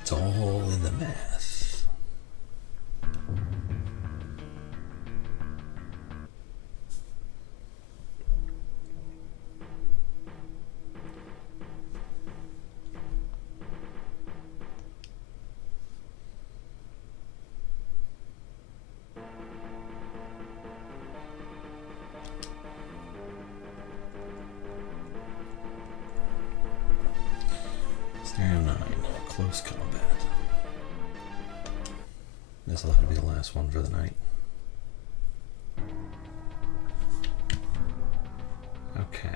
It's all in the math. This will have to be the last one for the night. Okay.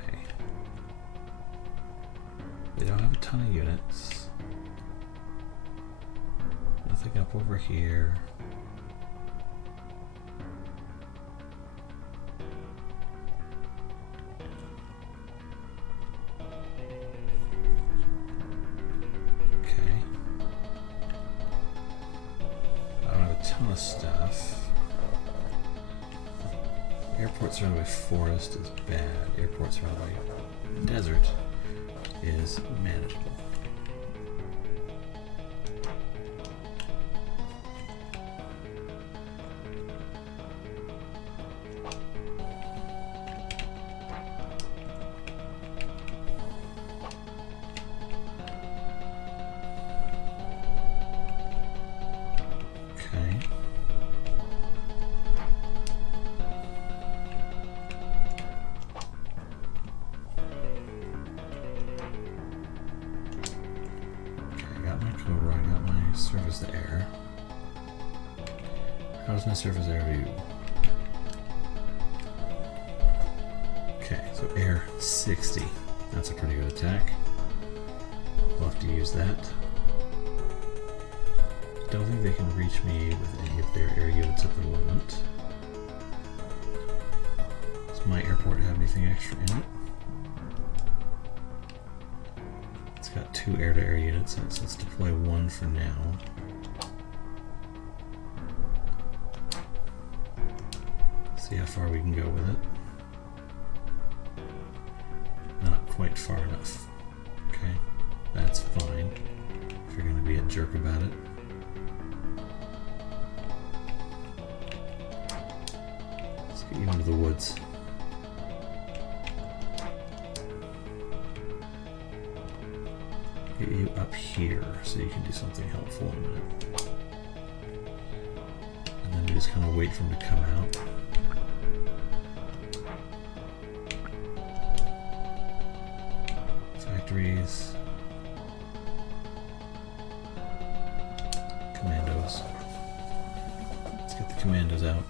They don't have a ton of units. Nothing up over here. Okay. I don't have a ton of stuff. Airport surrounded by forest is bad. Airport surrounded by desert is manageable. Okay. Surface to air. How does my surface air do? Okay, so air 60. That's a pretty good attack. We'll have to use that. Don't think they can reach me with any of their air units at the moment. Does my airport have anything extra in it? It's got 2 air-to-air units in it, so let's deploy 1 for now. See how far we can go with it. Not quite far enough. Okay, that's fine. If you're going to be a jerk about it. Let's get you into the woods. Get you up here so you can do something helpful in a minute. And then we just kind of wait for him to come out. Factories. Commandos. Let's get the commandos out.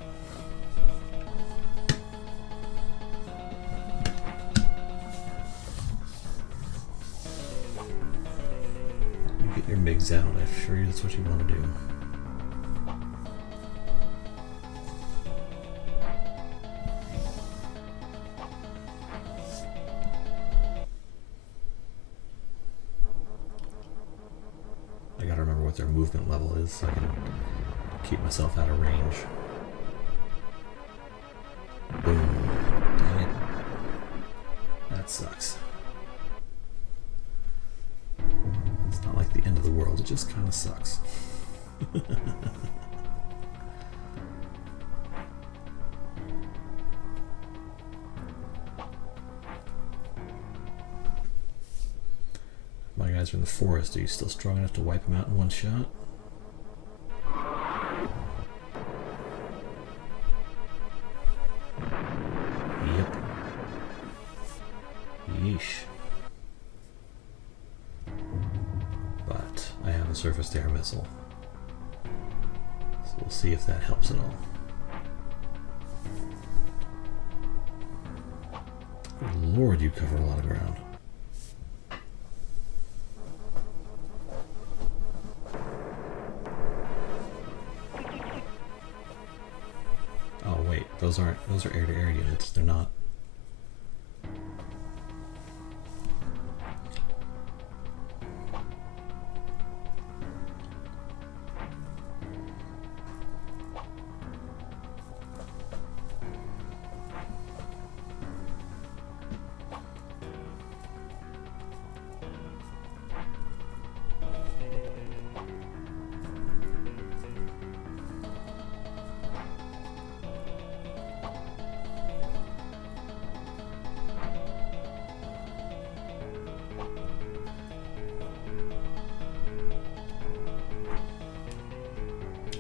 Your MiGs out. I'm sure that's what you want to do. I gotta remember what their movement level is so I can keep myself out of range. Boom. Dang it. That sucks. It's not like the end of the world, it just kind of sucks. My guys are in the forest. Are you still strong enough to wipe them out in one shot? Yep. Yeesh. But I have a surface-to-air missile. So we'll see if that helps at all. Good Lord, you cover a lot of ground. Oh wait, those are air-to-air units. They're not.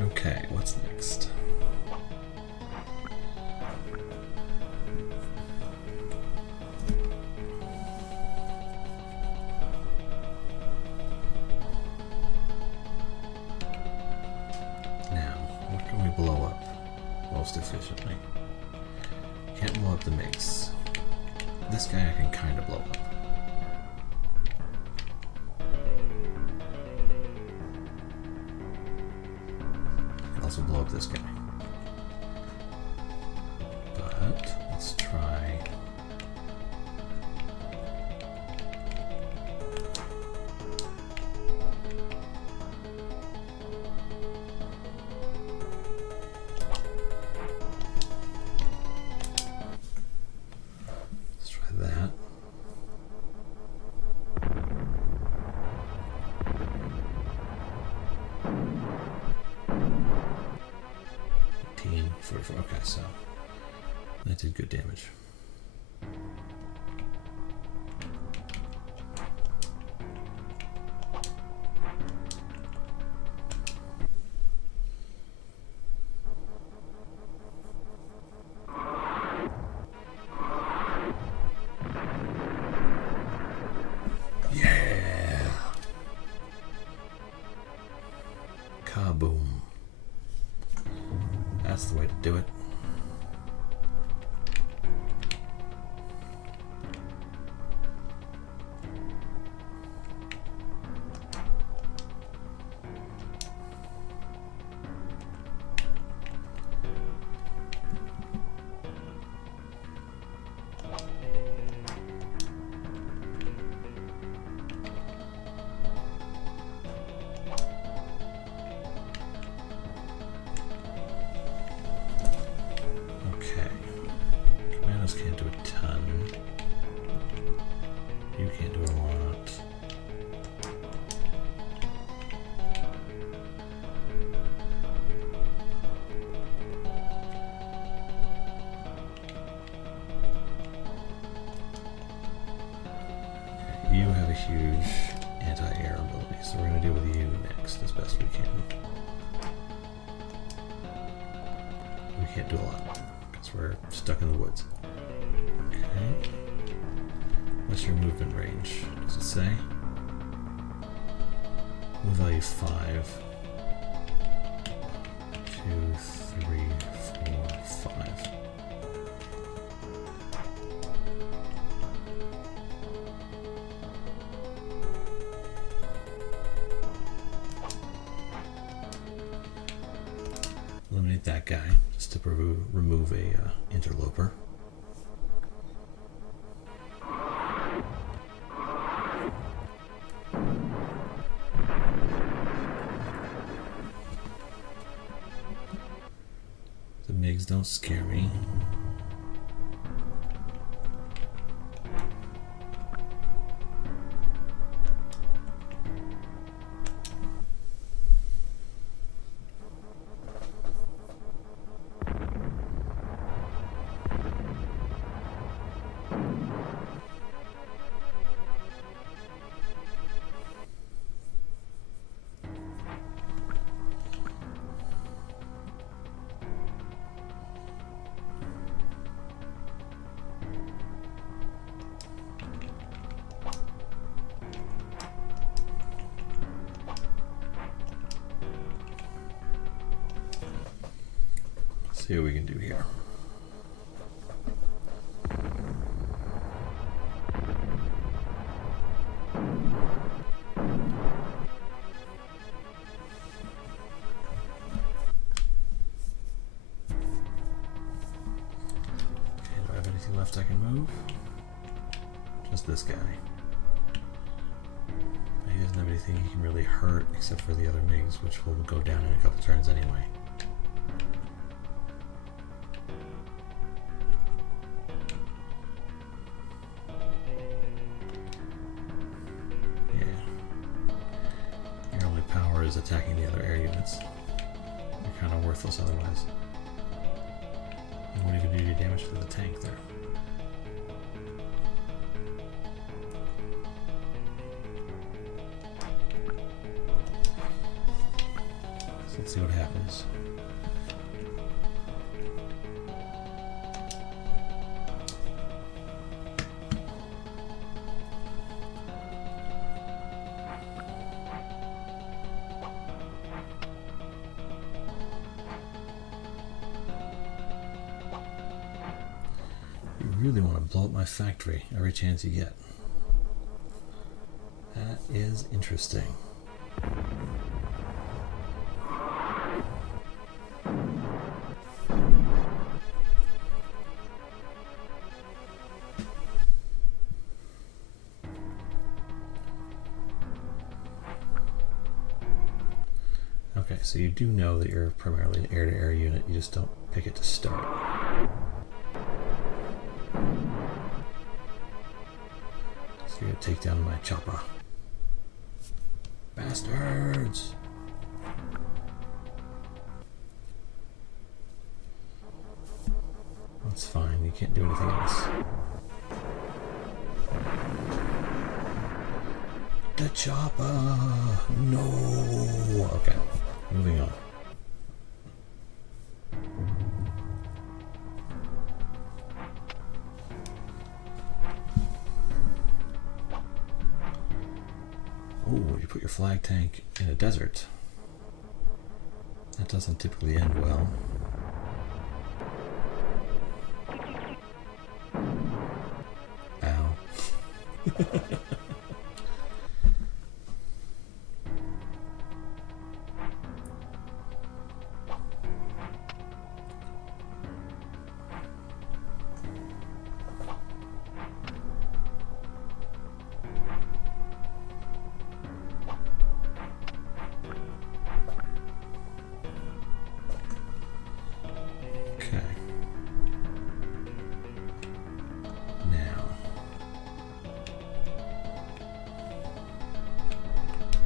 Okay, what's next? Now, blow up most efficiently. Can't blow up the MiGs. This guy I can kind of blow up. I can also blow up this guy. But let's try. Let's try that. Okay, so that did good damage. Yeah! Kaboom. That's the way to do it. Can't do a ton. You can't do a lot. Okay, you have a huge anti-air ability, so we're going to deal with you next as best we can. We can't do a lot because we're stuck in the woods. Okay. What's your movement range? Does it say? Move value 5. 2, 3, 4, 5. Eliminate that guy just to remove a interloper. The MiGs don't scare me. See what we can do here. Okay, do I have anything left I can move? Just this guy. He doesn't have anything he can really hurt except for the other MiGs, which will go down in a couple turns anyway. Is attacking the other air units. They're kind of worthless otherwise. You won't even do any damage to the tank there. So let's see what happens. really want to blow up my factory every chance you get. That is interesting. Okay, so you do know that you're primarily an air-to-air unit, you just don't pick it to start. So you're gonna take down my chopper. Bastards! That's fine, you can't do anything else. The chopper! No! Okay, moving on. Oh, you put your flag tank in a desert. That doesn't typically end well. Ow.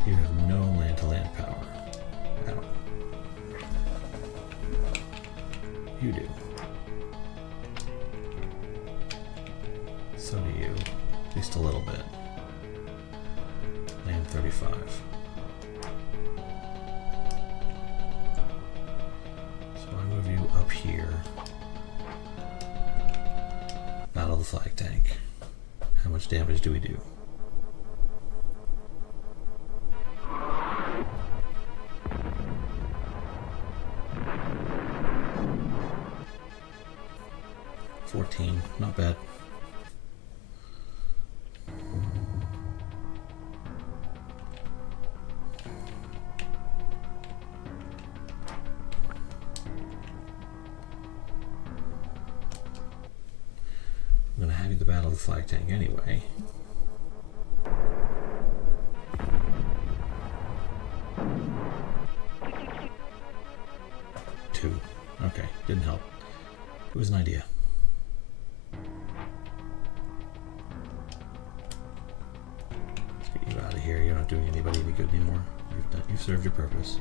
You have no land-to-land power. Ow. You do. So do you. At least a little bit. Land 35. So I move you up here. Battle the flag tank. How much damage do we do? Not bad. I'm going to have you the battle of the flag tank anyway. Two. Okay, didn't help. It was an idea. You out of here. You're not doing anybody any good anymore. You've served your purpose.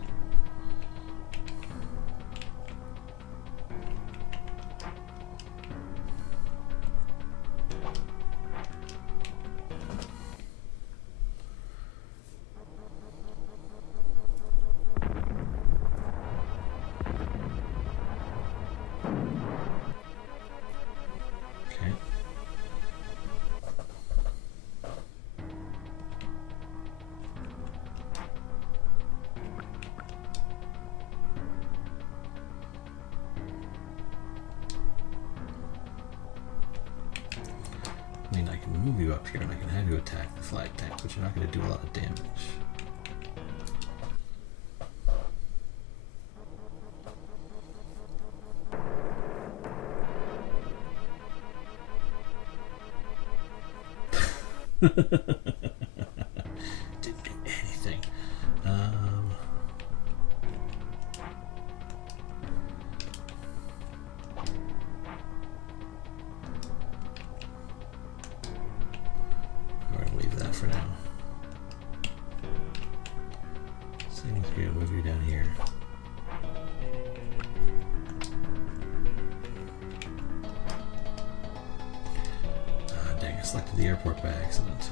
Okay. I mean, I can move you up here and I can have you attack the flag tank, but you're not going to do a lot of damage. Didn't do anything. I'm going to leave that for now. Seems good. Move you down here. Dang, I selected the airport by accident.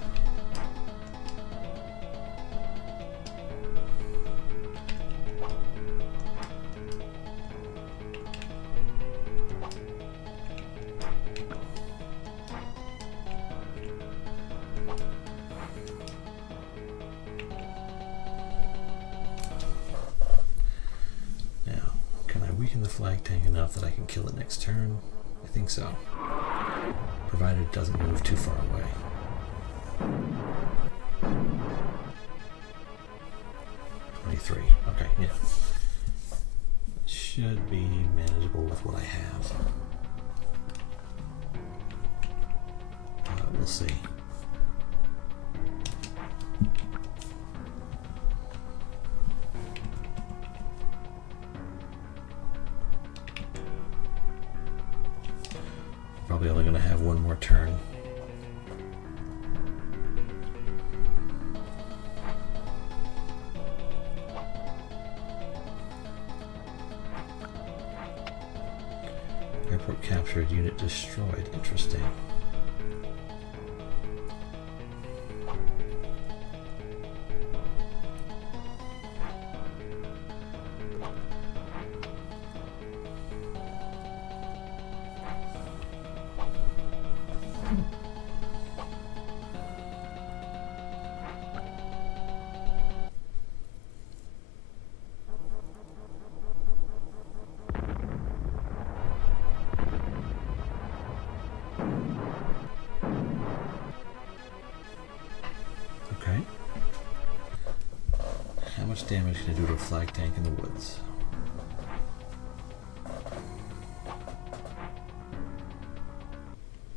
Now, can I weaken the flag tank enough that I can kill it next turn? I think so. provided it doesn't move too far away. $23. Okay, yeah. Should be manageable with what I have. We'll see. Probably only going to have one more turn. Airport captured, unit destroyed. Interesting. Damage can I do to a flag tank in the woods?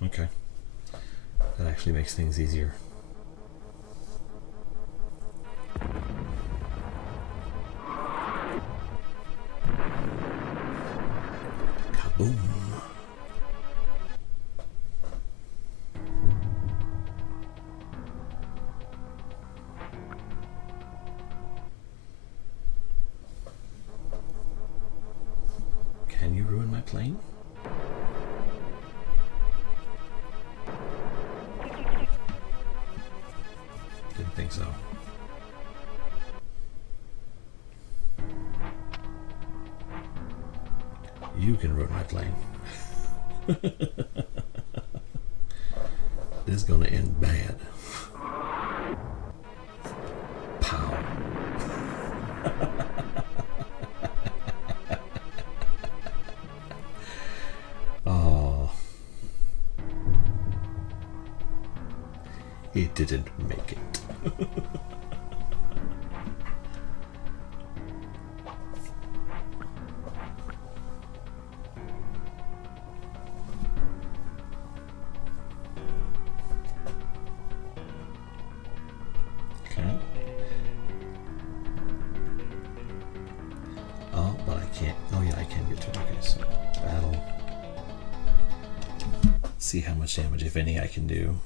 Okay. That actually makes things easier. Kaboom! Can you ruin my plane? Didn't think so. You can ruin my plane. This is gonna end bad. Pow. It didn't make it. Okay. Oh, but I can't. Oh yeah, I can get to it. Okay, so battle. See how much damage, if any, I can do.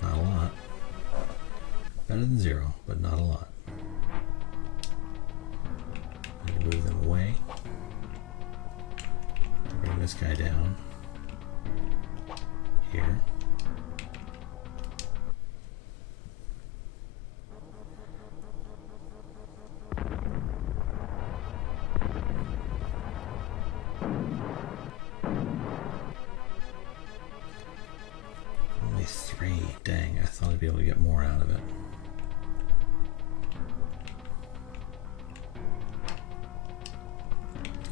Not a lot. Better than 0, but not a lot. I can move them away. Bring this guy down. Here. Only 3. Dang, I thought I'd be able to get more out of it.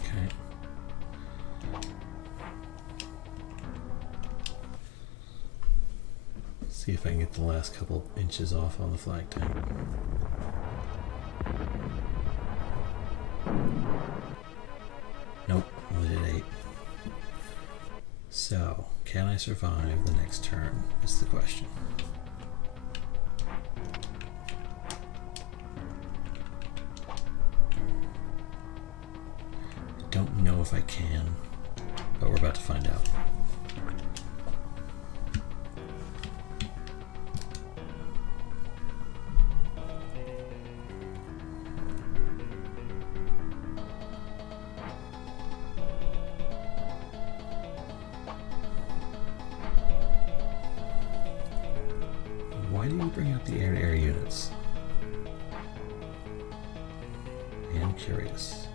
Okay. See if I can get the last couple inches off on the flag tank. Nope, only did 8. So, can I survive the next turn? Is the question. I don't know if I can, but we're about to find out. Why do you bring out the air-to-air units? I am curious.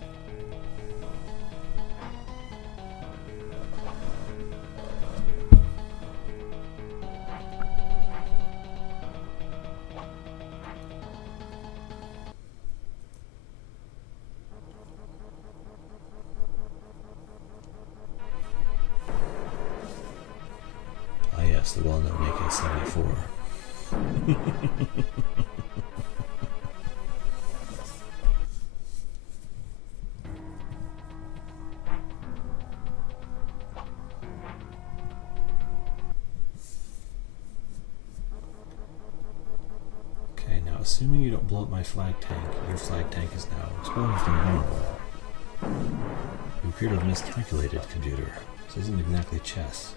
Yes, the well-known AK-74. Okay, now assuming you don't blow up my flag tank, your flag tank is now exposed and vulnerable. You appear to have miscalculated, computer. This isn't exactly chess.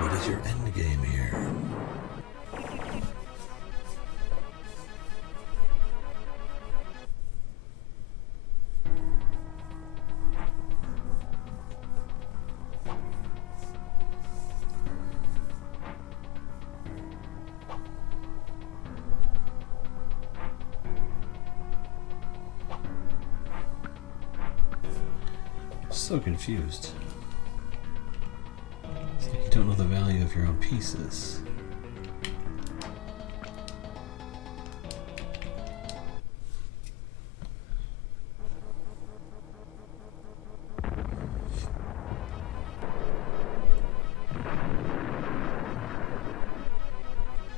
What is your end game here? So confused. It's like you don't know the value of your own pieces.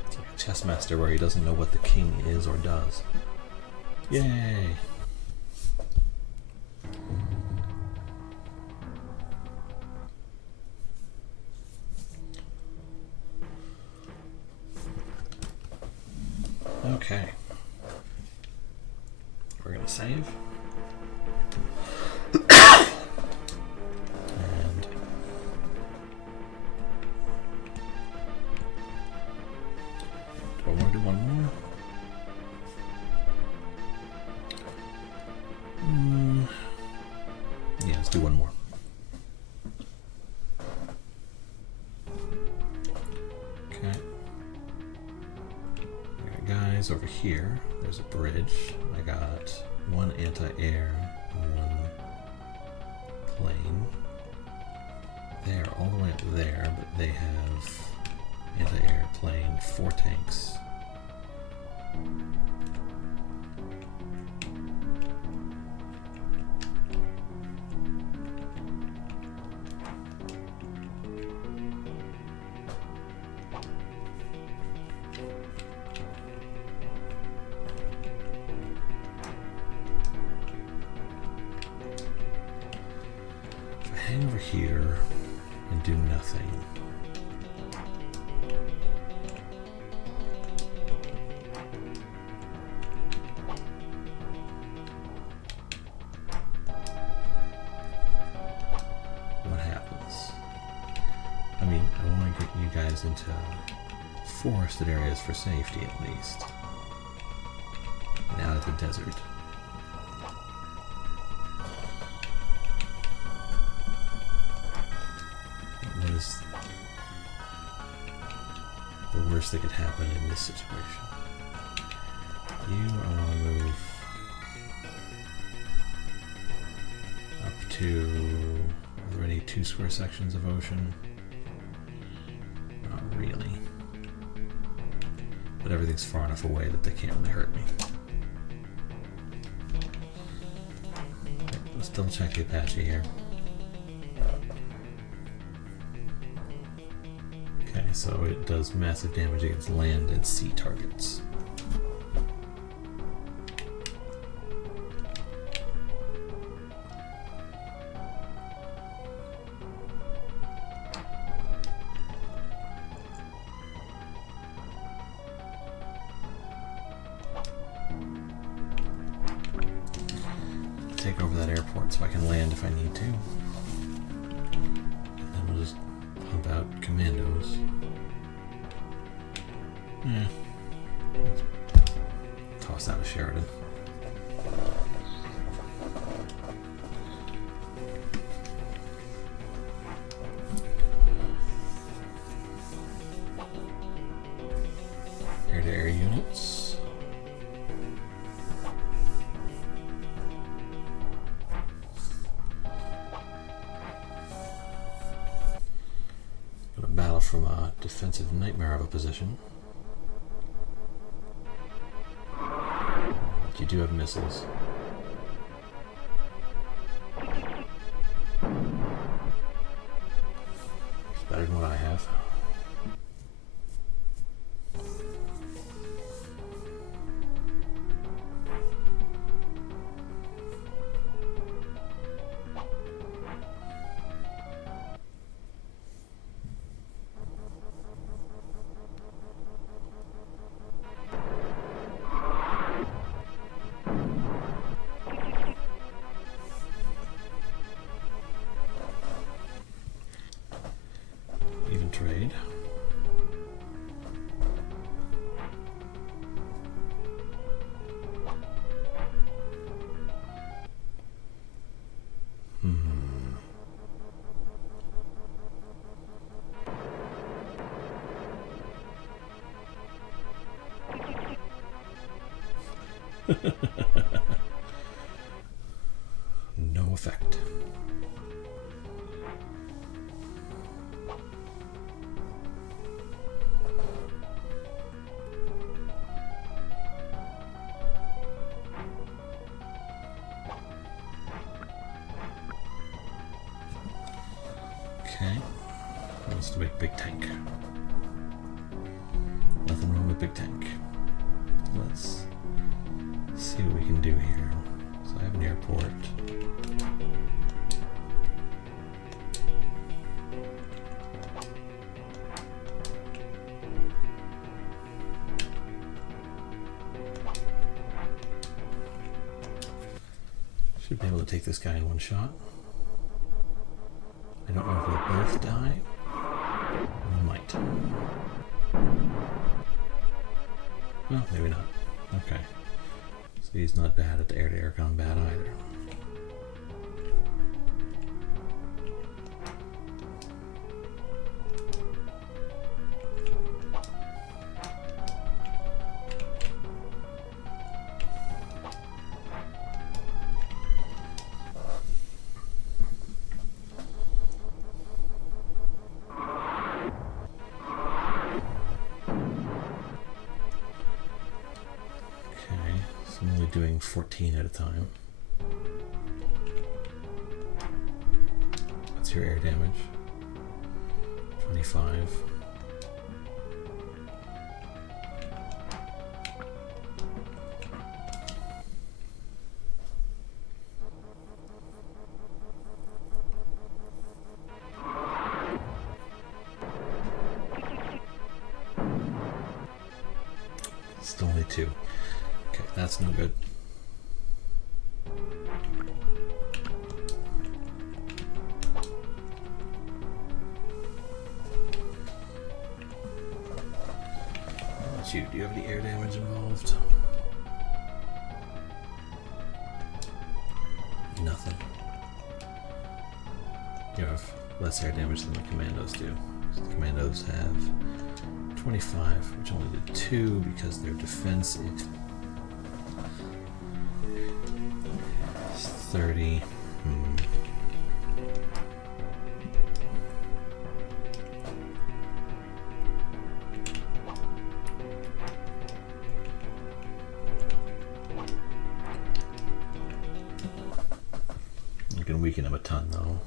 It's like a chess master where he doesn't know what the king is or does. Yay! Okay. We're gonna save. And do I want to do one more? Yeah, let's do one more. Okay. Guys, over here, there's a bridge. I got one anti-air, one plane. They're all the way up there, but they have anti-air plane, 4 tanks. Hang over here and do nothing. What happens? I mean, I want to get you guys into forested areas for safety at least. And out of the desert. What is the worst that could happen in this situation? You, I want to move up to, are there any 2 square sections of ocean? Not really. But everything's far enough away that they can't really hurt me. Let's double check the Apache here. Okay, so it does massive damage against land and sea targets. Take over that airport so I can land if I need to. And then we'll just pump out commandos. Yeah. cross out of Sheridan. Air-to-air units. Got a battle from a defensive nightmare of a position. But you do have missiles. It's better than what I have. Trade. No effect. Okay, wants to make big tank. Nothing wrong with big tank. Let's see what we can do here. So I have an airport. Should be able to take this guy in one shot. I don't know if we'll both die. We might. Well, maybe not. Okay. So he's not bad at the air-to-air combat either. I'm only doing 14 at a time. What's your air damage? 25. Still only 2. Okay, that's no good. How about you? Do you have any air damage involved? Nothing. You have less air damage than the commandos do. So the commandos have 25, which only did 2 because their defense is 30. You can weaken him a ton though.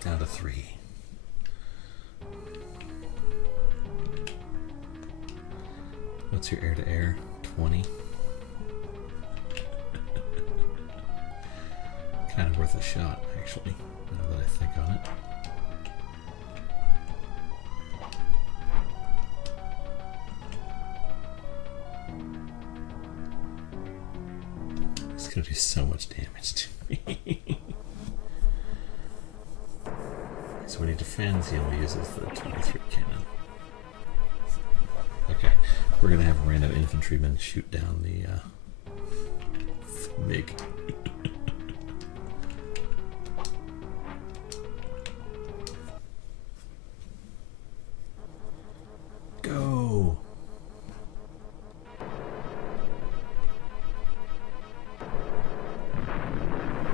Down to 3. What's your air-to-air? 20. Kind of worth a shot, actually, now that I think on it. It's gonna do so much damage to me. So when he defends, he only uses the 23 cannon. Okay, we're gonna have random infantrymen shoot down the MiG. Go!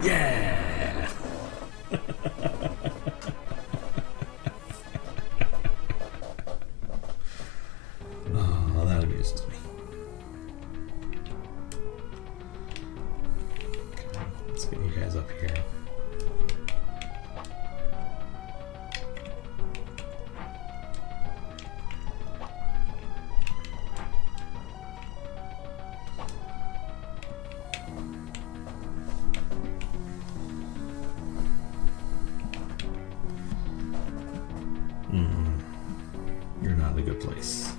Yeah! Oh, that amuses me. Okay, let's get you guys up here. You're not in a good place.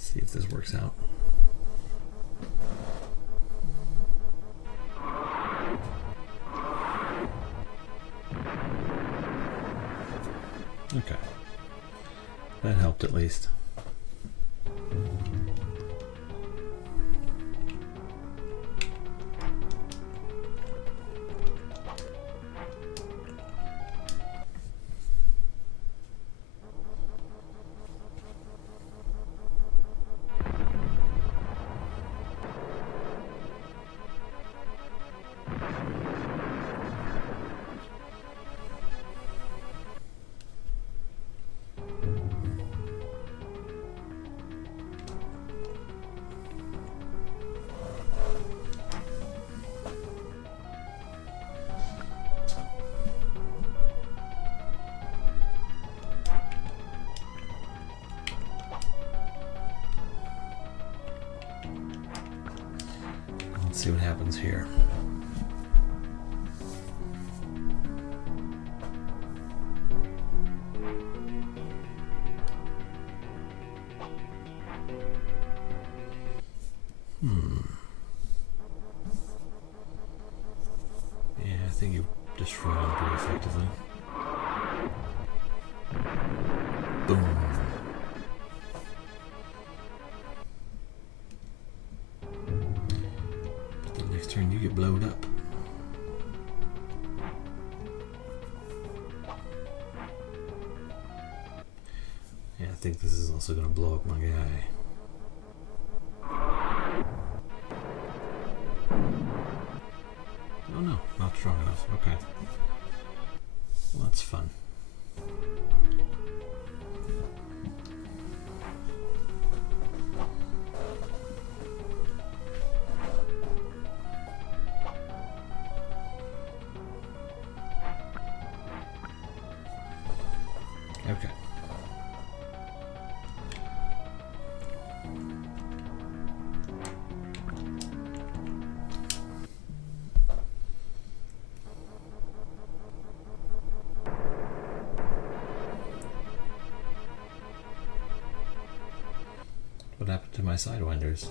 See if this works out. Okay. That helped at least. Let's see what happens here. Yeah, I think you destroyed him pretty effectively. Boom. Next turn you get blowed up. Yeah, I think this is also going to blow up my guy. Oh no, not strong enough. Okay. Well, that's fun. Okay. What happened to my sidewinders?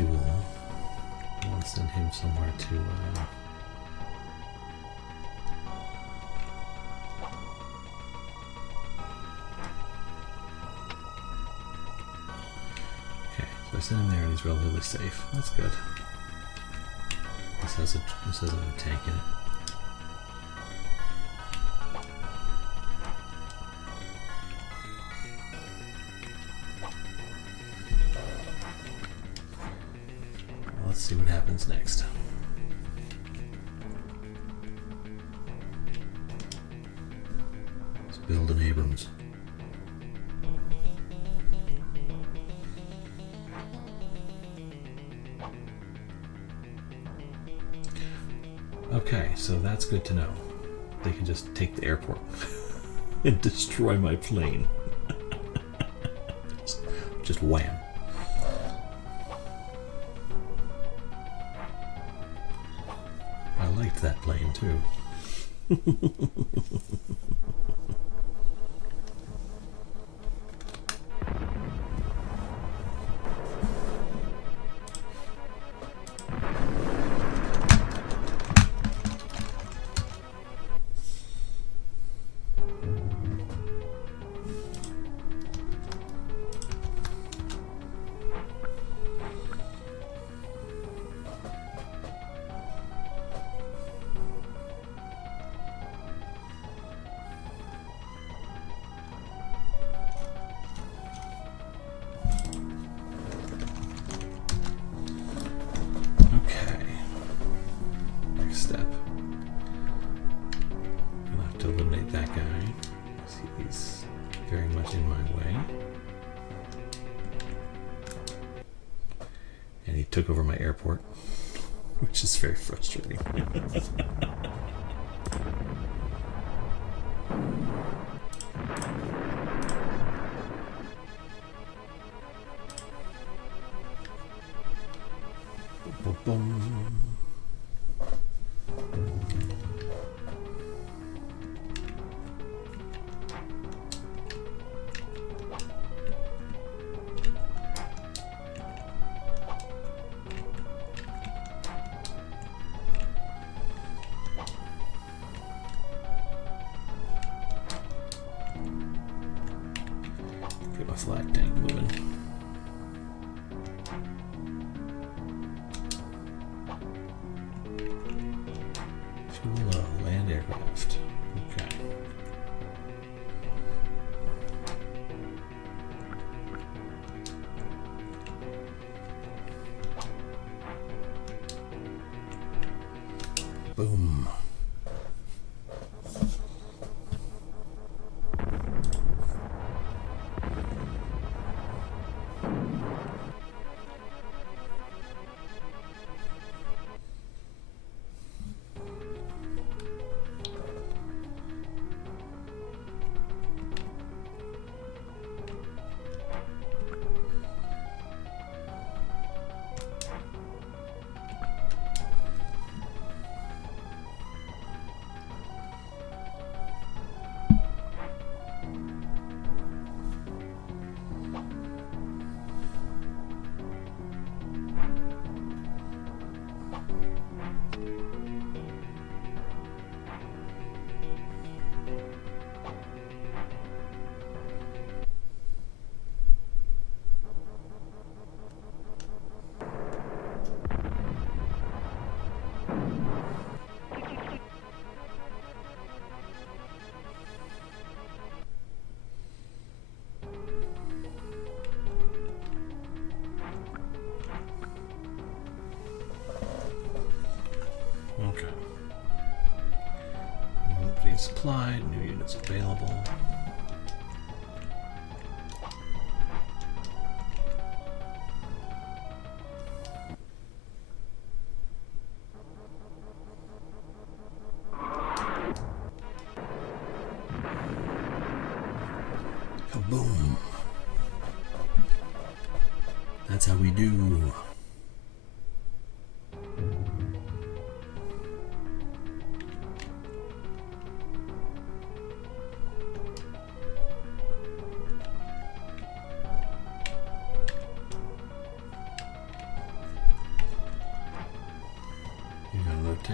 fuel. I want to send him somewhere to. Okay, so I sent him there and he's relatively safe. That's good. This has a tank in it. Let's see what happens next. Let's build an Abrams. Okay, so that's good to know. They can just take the airport and destroy my plane. just wham. I liked that plane too. Took over my airport, which is very frustrating. Flag tank moving. Fuel low, land aircraft. Okay. Boom. Okay. Unit being supplied, new units available. Kaboom. That's how we do.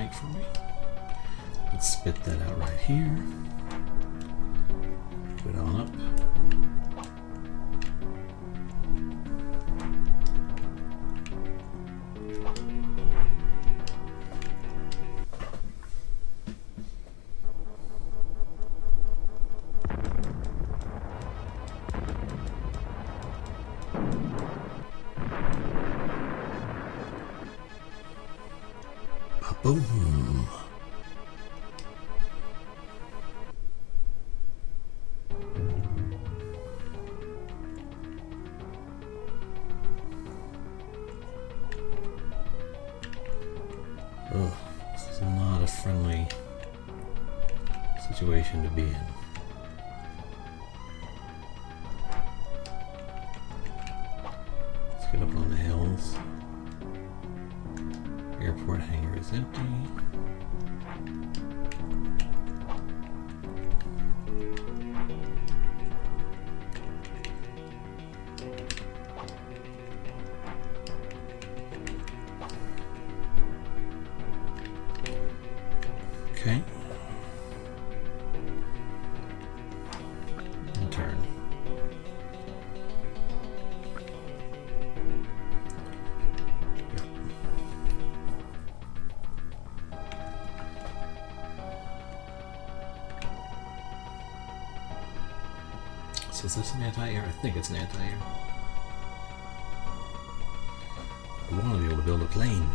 tank for me. Let's spit that out right here. Put it on up. Boom. Ugh, this is not a friendly situation to be in. Let's get up on the hills. Airport hangar is empty. Okay. And turn. So is this an anti-air? I think it's an anti-air. I want to be able to build a plane.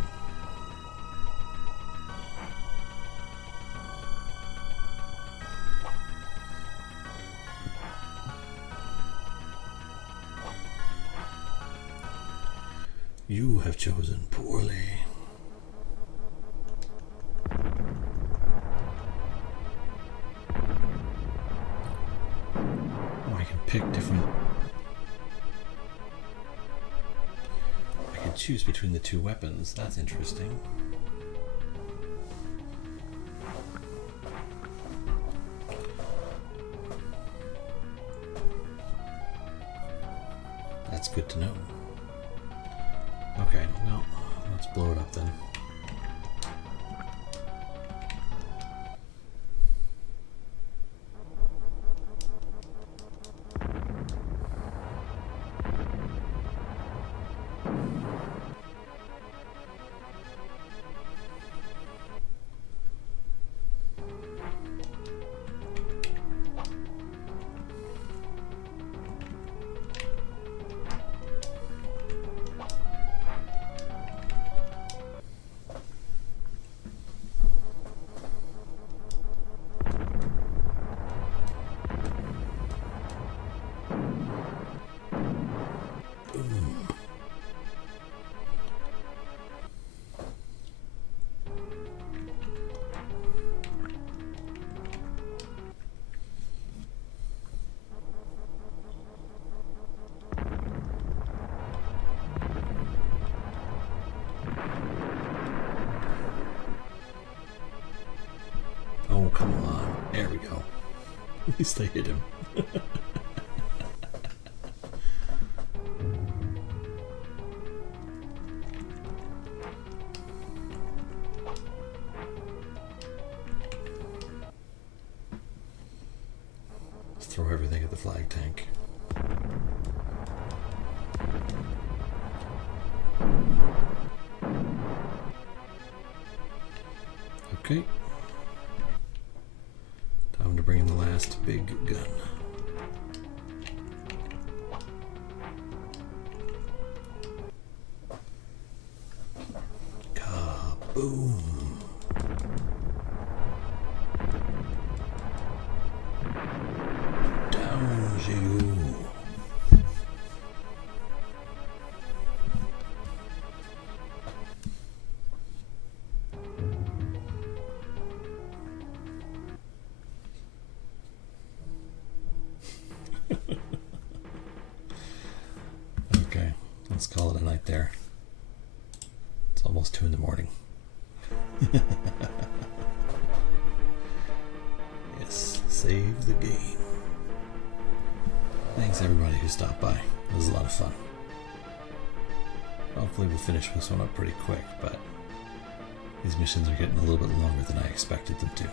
You have chosen poorly. I can pick different. I can choose between the two weapons. That's interesting. That's good to know. Okay, well, let's blow it up then. Oh, come on. There we go. At least I hit him. Let's throw everything at the flag tank. Okay. Time to bring in the last big gun. Kaboom! Down she go. Okay, let's call it a night there. It's almost 2 in the morning. Yes, save the game. Thanks everybody who stopped by. It was a lot of fun. Hopefully we'll finish this one up pretty quick, but These missions are getting a little bit longer than I expected them to.